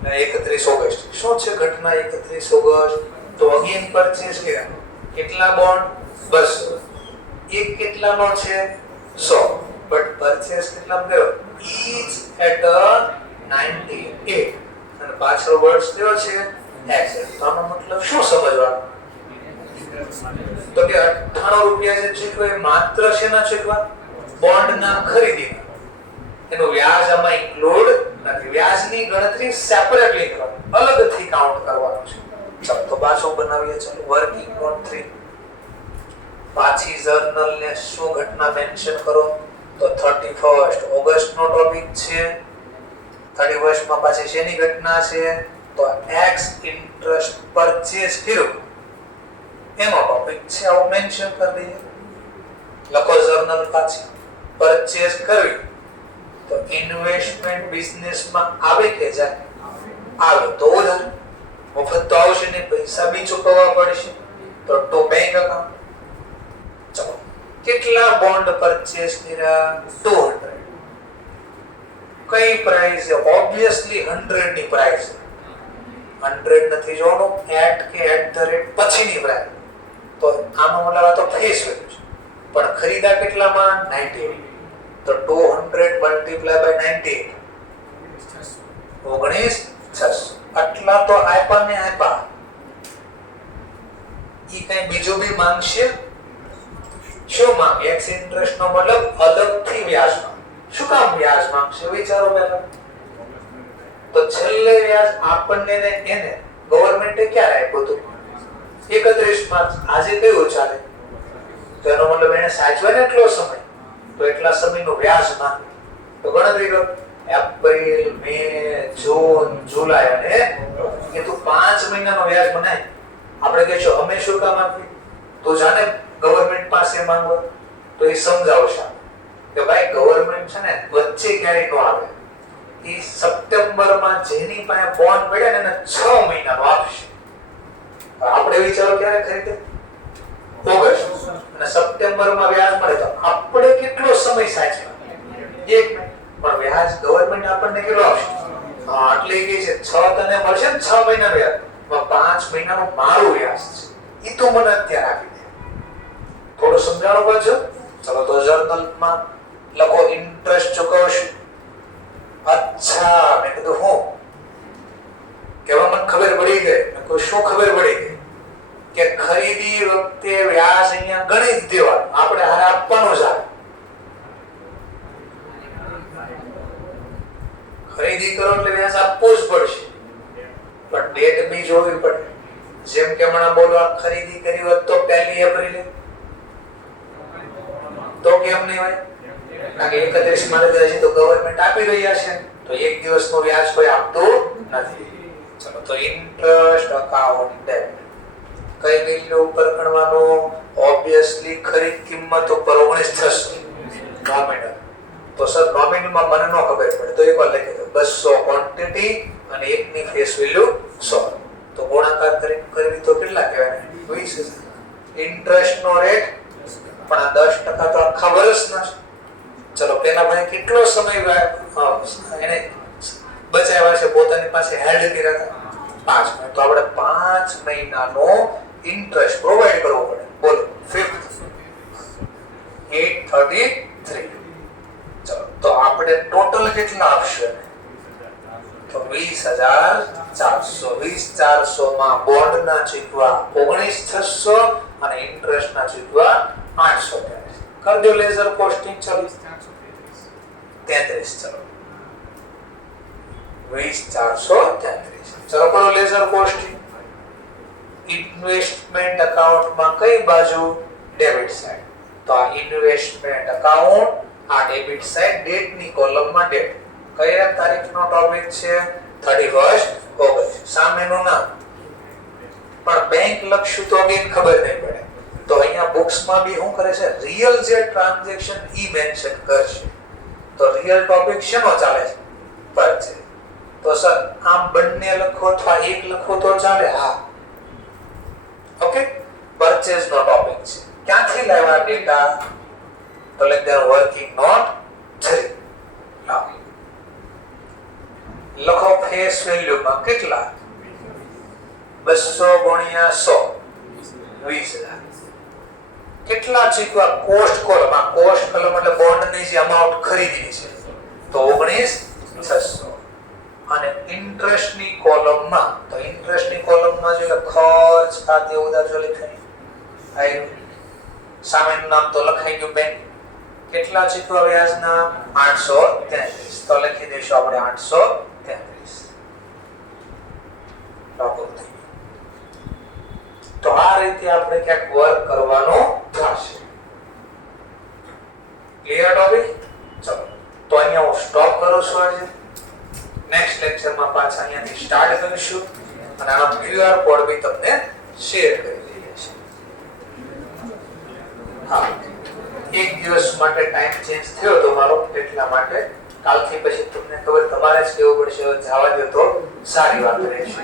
31 ઓગસ્ટ. શું છે ઘટના 31 ઓગસ્ટ? તો અગેન પરચેસ કર્યા. કેટલા બોન્ડ? 200. એક કેટલાનો છે? 100. બટ પરચેસ કેટલા કર્યો? each at 98. અને પાછળ વર્ડ્સ કયો છે? એક્સેટ. તો આનો મતલબ શું સમજવાનું? તો કે 98 રૂપિયા જે ચૂકવે માત્ર શેના ચૂકવા? બોન્ડના ખરીદીના. એનું વ્યાજ આમાં ઇન્ક્લુડ નથી. વ્યાજની ગણતરી સેપરેટલી કરવાની, અલગથી કાઉન્ટ કરવાનું છે. ચાલો તો પાછો બનાવીએ. ચલો વર્કિંગ નોટ 3. પાછી જર્નલ ને શું ઘટના મેન્શન કરો? તો 31 ઓગસ્ટ નો ટોપિક છે. 31st માં પાછી શેની ઘટના છે તો x ઇન્ટરેસ્ટ પરચેઝ કર્યું એનો ટોપિક છે આવું મેન્શન કરી દઈએ લખો જર્નલ પાછી પરચેઝ કરવી તો ઇન્વેસ્ટમેન્ટ બિઝનેસમાં આવે કે જાય આવે તો ઉધાર મફત તો આવશે ને પૈસા બી ચૂકવવા પડશે તો બેંક એકાઉન્ટ ચલો કેટલા બોન્ડ પરચેઝ કર્યા 200 કઈ પ્રાઇસ છે ઓબ્વિયસલી 100 ની પ્રાઇસ 100 નથી જોવાનું એટ કે એટ ધ રેટ પછીની પ્રાઇસ તો આનો મતલબ આ તો ફેસ વેલ્યુ છે પણ ખરીદા કેટલામાં 98 તો 200 મલ્ટીપ્લાય બાય 98 19600 આટલા તો આપ્યા ને આપ્યા ઈ કઈ બીજું બી માંગશે શું માંગે એક્સ ઇન્ટરેસ્ટ નો મતલબ અલગથી વ્યાજ શું કામ વ્યાજ માંગશે વિચારો પહેલા તો છેલ્લે વ્યાજ આપણને ને એને ગવર્નમેન્ટે ક્યારે આપ્યું હતું 31 માર્ચ આજે કયું ચાલે તો એનો મતલબ એને સાચવાને એટલો સમય તો એટલા સમયનું વ્યાજ માંગે તો ગણતરી કરો એપ્રિલ મે જૂન જુલાઈ અને એ તો 5 મહિનાનો વ્યાજ બનાય આપણે કહેશો અમે શું કામ આપી તો જાણે ગવર્નમેન્ટ પાસે માંગો તો એ સમજાવશે કે ભાઈ ગવર્નમેન્ટ છે ને વચ્ચે ક્યારે નો આવે એ સપ્ટેમ્બરમાં જેની પાસે બોન્ડ પડ્યા ને એને 6 મહિનાનો આપશે આપણે વિચારો ક્યારે ખરીદે ઓગસ્ટ અને સપ્ટેમ્બરમાં વ્યાજ મળે તો આપણે કેટલો સમય સાચવા 1 મહિના પણ વ્યાજ ગવર્નમેન્ટ આપણને કેટલો આપશે હા એટલે કે છે 6 તને મળશે ને 6 મહિના વ્યાજ માં 5 મહિનાનું મારું વ્યાજ છે ઈ તો મને અત્યારે આપી દે થોડું સમજાણો પાછો ચલો તો જર્નલમાં લખો ઇન્ટરેસ્ટ ચૂકવશું અચ્છા મેં કીધું હું કેવા મને ખબર પડી ગઈ મેં કહ્યું શું ખબર પડી ગઈ કે ખરીદી વખતે વ્યાજ અહીંયા ગણી જ દેવાનું આપણે હારે આપવાનું જ આવે ખરીદી કરો એટલે વ્યાજ આપવું જ પડશે પણ ડેટ બી જોવી પડે જેમ કે હમણાં બોલો આ ખરીદી કરી હોત તો 1 એપ્રિલે તો કેમ નહીં હોય કારણ કે 31 માર્ચ હજી તો ગવર્નમેન્ટ આપી રહ્યા છે તો એક દિવસનો વ્યાજ કોઈ આપતું નથી ચલો તો ઇન્ટરેસ્ટ અકાઉન્ટ ડેટ કઈ વેલ્યુ ઉપર ગણવાનું ઓબ્વિયસલી ખરીદ કિંમત ઉપર 19 નોમિનલ તો સર નોમિનલમાં મને ન ખબર પડે તો એકવાર લખી દો 200 ક્વોન્ટિટી અને એકની ફેસ વેલ્યુ 100 તો ગુણાકાર કરવી તો કેટલા કહેવાય 20000 ઇન્ટરેસ્ટ નો રેટ પણ 10% તો આખા વર્ષના છે ચલો પેલા ભાઈ કેટલો સમય એને બચાવ્યા છે પોતાની પાસે હેલ્ડ કર્યા હતા 5 મહિના તો આપણે 5 મહિનાનો ઇન્ટરેસ્ટ પ્રોવાઈડ કરવો પડે બોલો 833 ચલો તો આપણે ટોટલ કેટલા આપશે તો 20400 20400 માં બોન્ડ ના ચૂકવા 19600 અને ઇન્ટરેસ્ટ ના ચૂકવા 800 કરજો લેઝર કોસ્ટિંગ ચલો 33 ચલો 20433 ચલો કરો લેઝર કોસ્ટિંગ ઇન્વેસ્ટમેન્ટ એકાઉન્ટ માં કઈ બાજુ ડેબિટ સાઈડ તો આ ઇન્વેસ્ટમેન્ટ એકાઉન્ટ આ ડેબિટ સાઈડ ડેટ ની કોલમ માં ડેટ કયા તારીખનો ટોપિક છે 31st ઓગસ્ટ સામેનું નામ પણ બેંક લખશું તો અગેન ખબર નહીં પડે તો અહીંયા બુક્સ માં બી શું કરે છે રિયલ જે ટ્રાન્ઝેક્શન ઈ મેન્શન કરશે તો રિયલ ટોપિક શેનો ચાલે છે પરચેઝ તો સર આમ બંને લખો અથવા એક લખો તો ચાલે હા ઓકે પરચેઝ નો ટોપિક છે ક્યાંથી લાવ્યા ડેટા તો લખ દે વર્કિંગ નોટ 3 લખો ફેસ વેલ્યુ માં કેટલા 200 ગુણ્યા 100 20000 કેટલા ચૂકવા કોસ્ટ કોલમ આ કોસ્ટ કોલમ એટલે બોન્ડ ની જે અમાઉન્ટ ખરીદી છે તો 19600 અને ઇન્ટરેસ્ટ ની કોલમ માં તો ઇન્ટરેસ્ટ ની કોલમ માં જો ખર્ચ ખાતે ઉધાર જો લખાય આઈ સામેનું નામ તો લખાઈ ગયું બેંક કેટલા ચૂકવા વ્યાજના 833 તો લખી દઈશું આપણે 833 તો આ રીતે આપણે ક્યાંક વર્ક કરવાનો થશે ક્લિયર ટોપિક ચલો તો અહીંયા હું સ્ટોપ કરું છું આજે નેક્સ્ટ લેક્ચરમાં પાછા અહીંયાથી સ્ટાર્ટ કરીશું અને આનો QR કોડ બી તમને શેર કરી દઈએ છીએ. હા, એક દિવસ માટે ટાઈમ ચેન્જ થયો તો મારો, એટલા માટે કાલથી પછી તમને ખબર તમારે જ કેવું પડશે, જવા દો તો સારી વાત રહેશે.